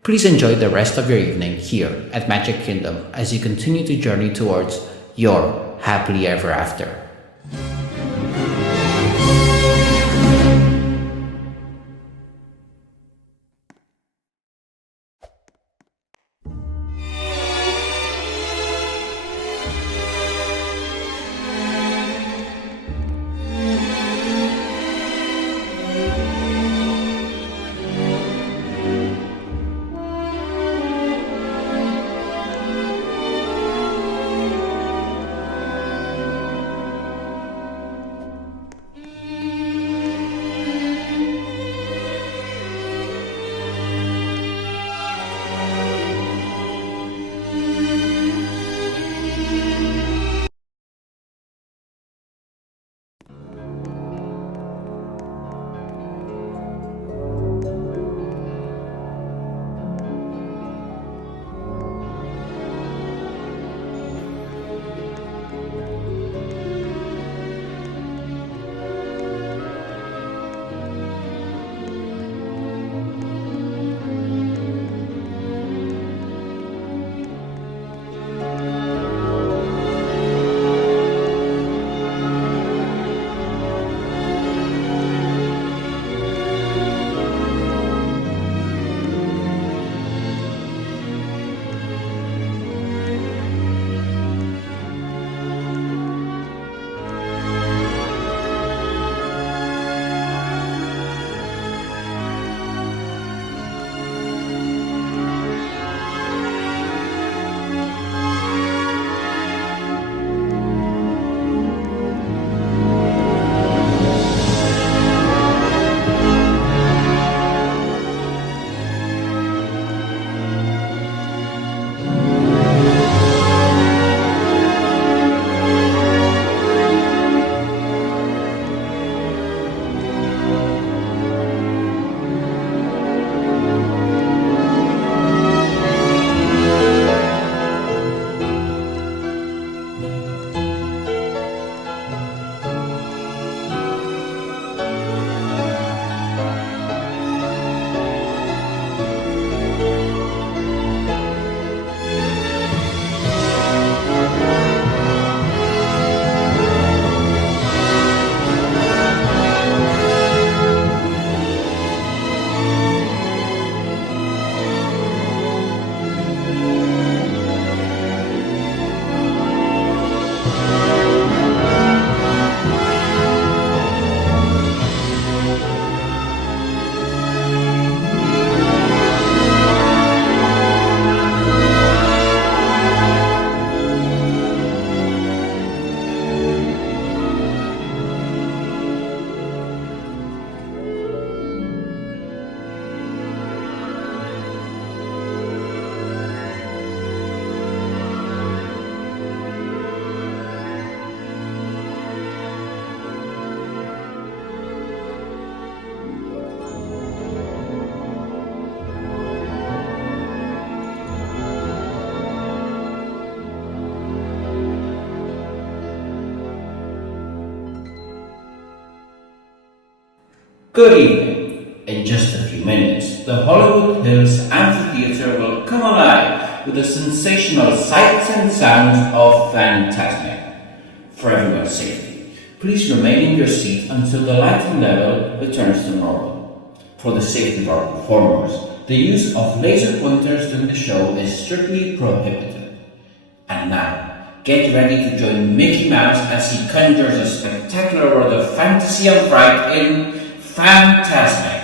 Please enjoy the rest of your evening here at Magic Kingdom as you continue to journey towards your Happily Ever After. Good evening. In just a few minutes, the Hollywood Hills Amphitheater will come alive with the sensational sights and sounds of Fantasmic. For everyone's safety, please remain in your seat until the lighting level returns to normal. For the safety of our performers, the use of laser pointers during the show is strictly prohibited. And now, get ready to join Mickey Mouse as he conjures a spectacular world of fantasy and fright in Fantasmic.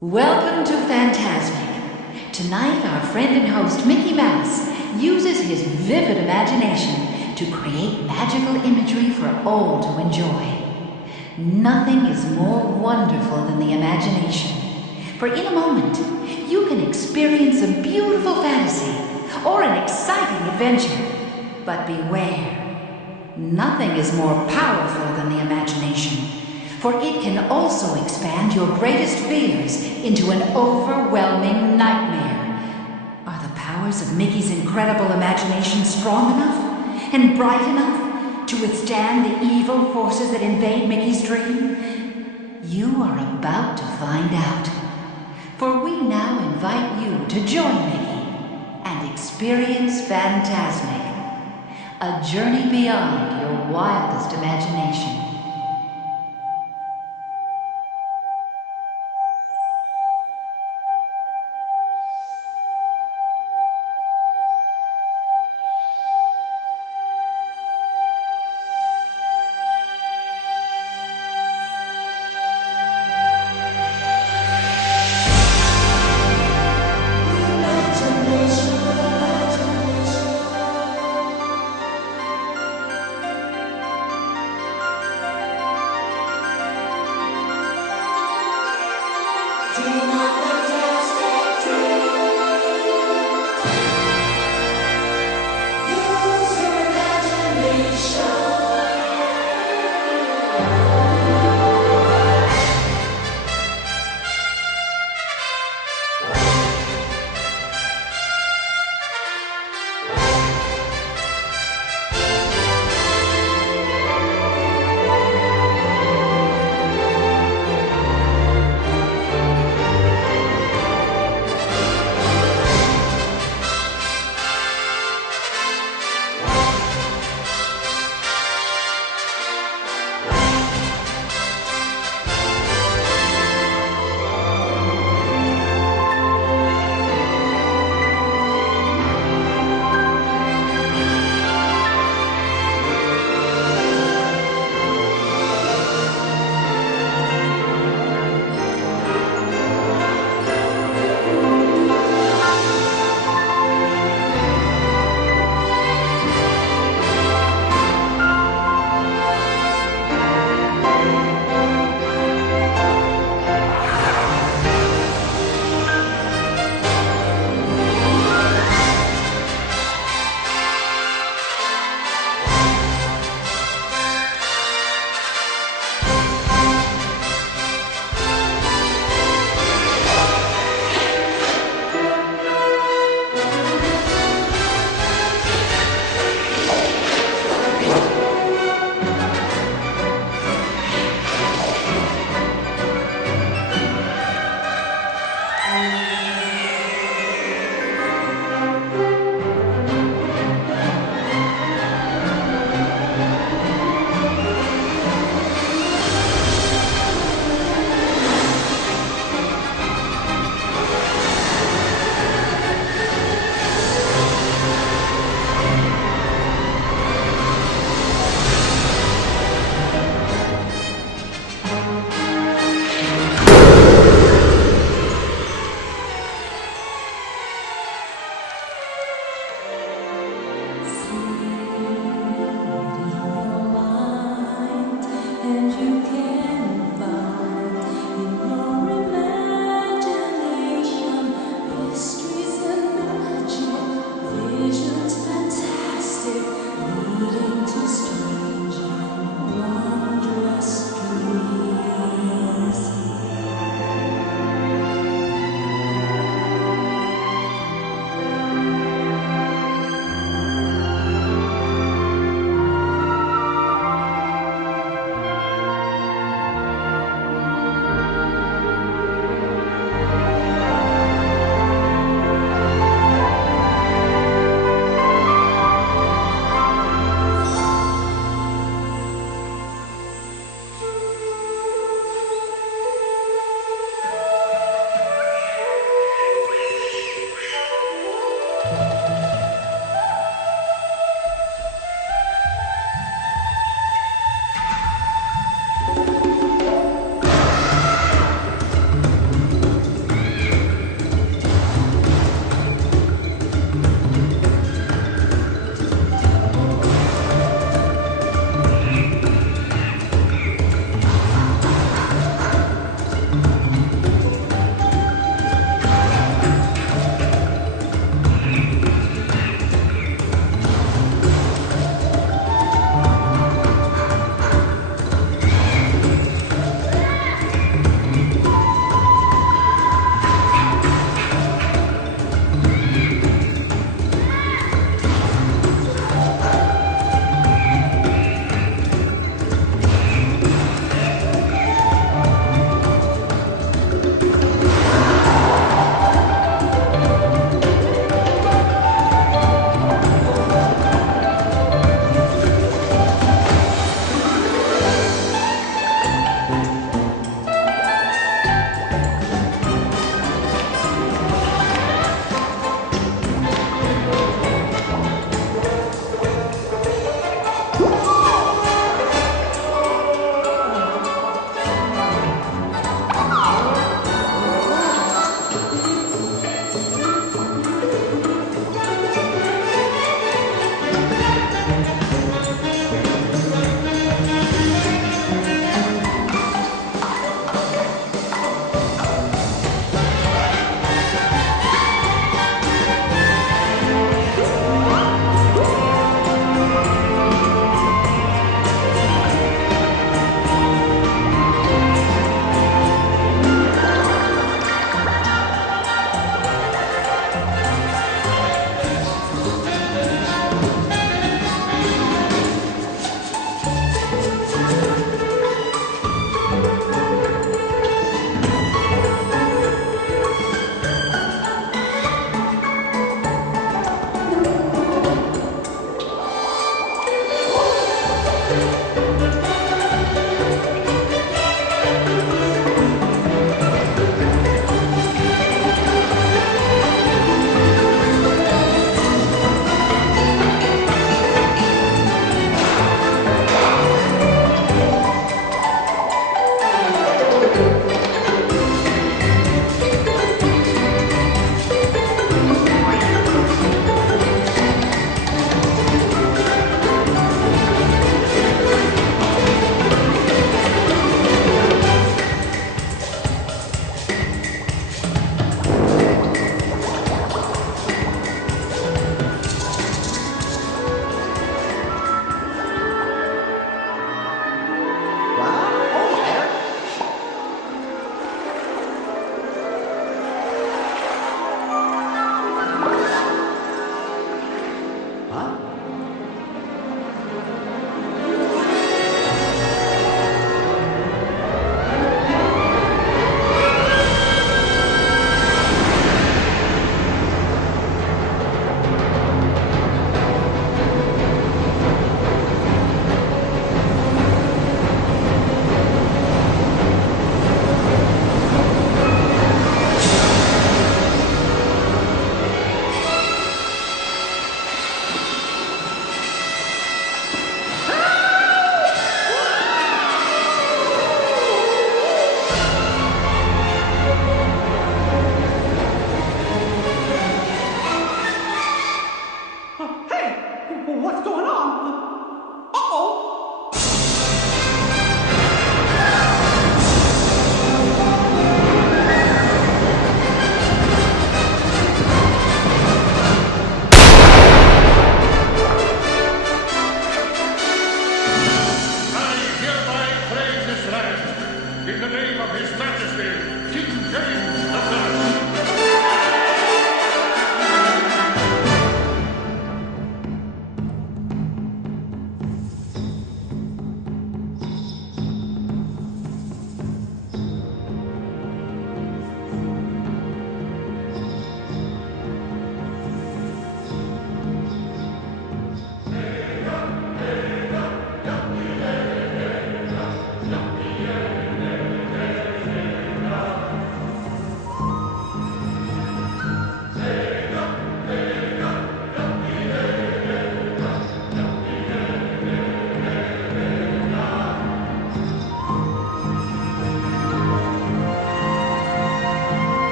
Welcome to Fantasmic. Tonight, our friend and host Mickey Mouse uses his vivid imagination to create magical imagery for all to enjoy. Nothing is more wonderful than the imagination, for in a moment, you can experience a beautiful fantasy or an exciting adventure. But beware, nothing is more powerful than the imagination, for it can also expand your greatest fears into an overwhelming nightmare. Are the powers of Mickey's incredible imagination strong enough and bright enough to withstand the evil forces that invade Mickey's dream? You are about to find out. For we now invite you to join Mickey and experience Phantasmic, a journey beyond your wildest imagination.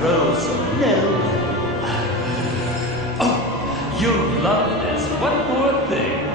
grow so low. Oh, you'll love this. One more thing.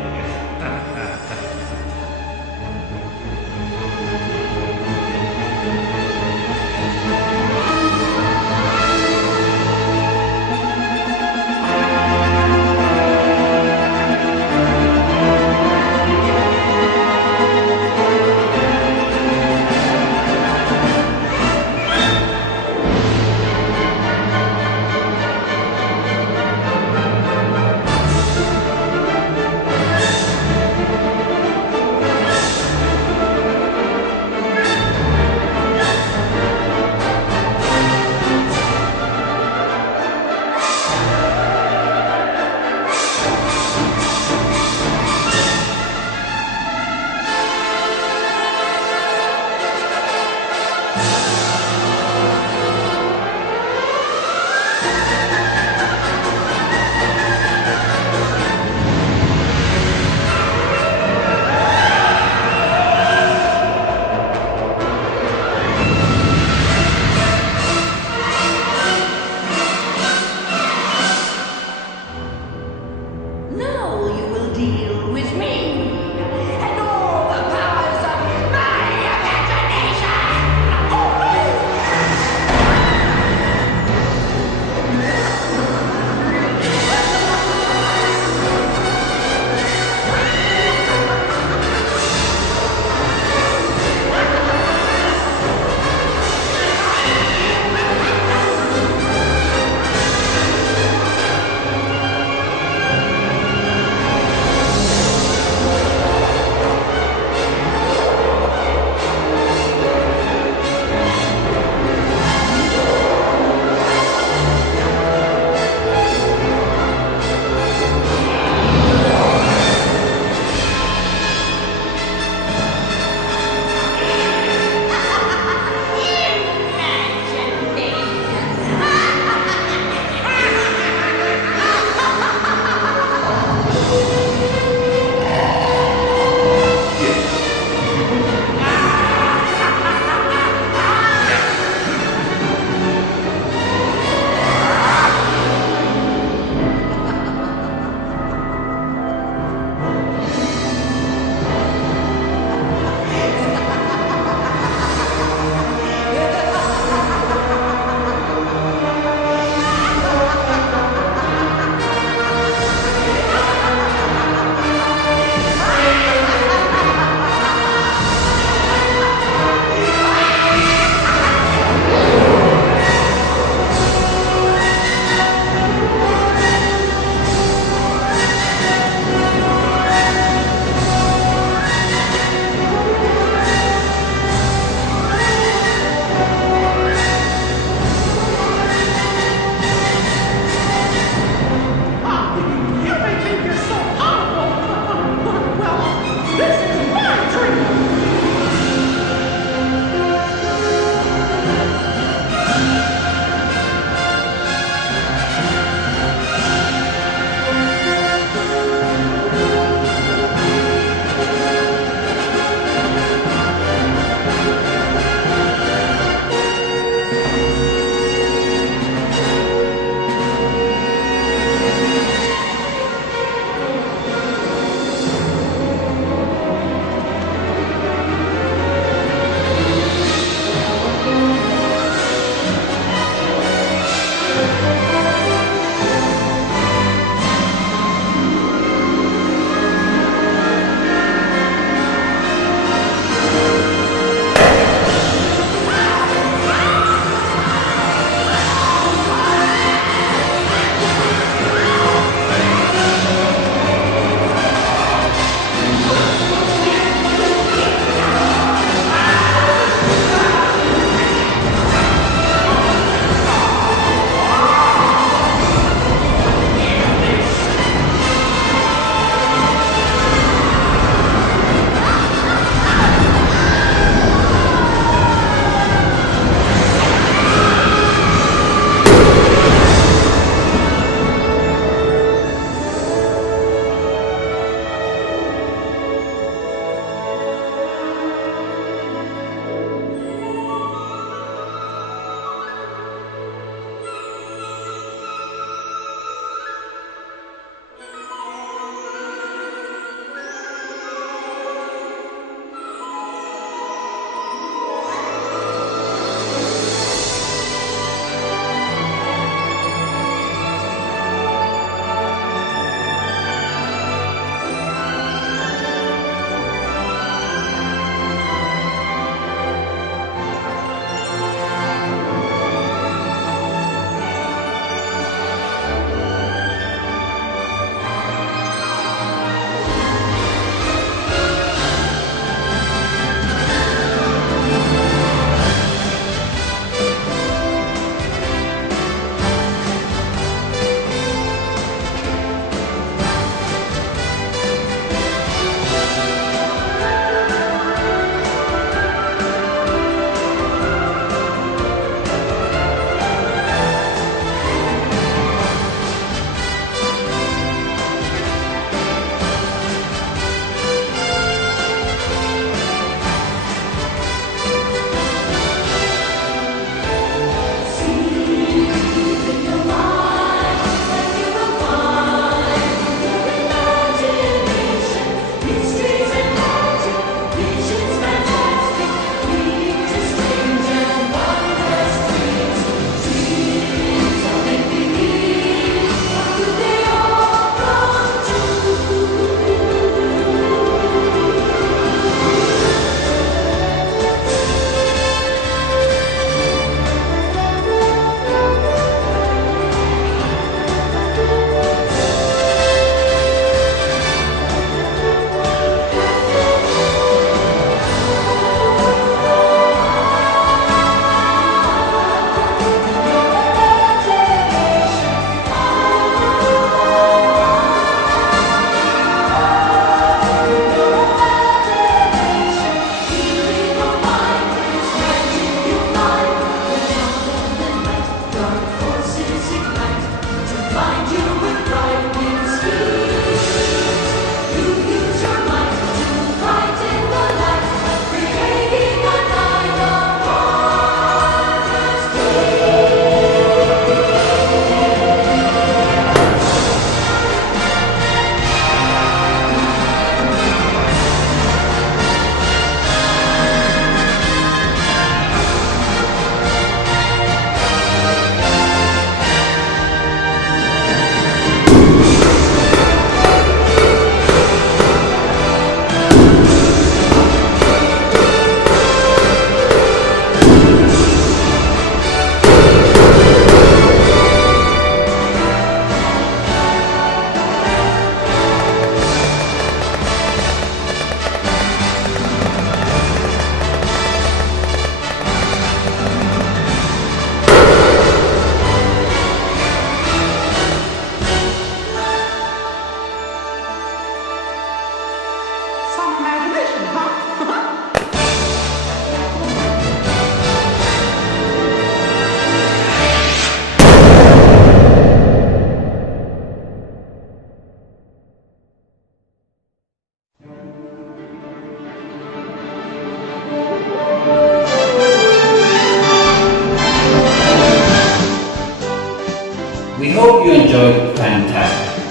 you enjoyed fantastic.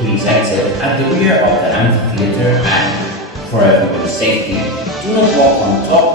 Please exit at the rear of the amphitheater and, for everyone's safety, do not walk on top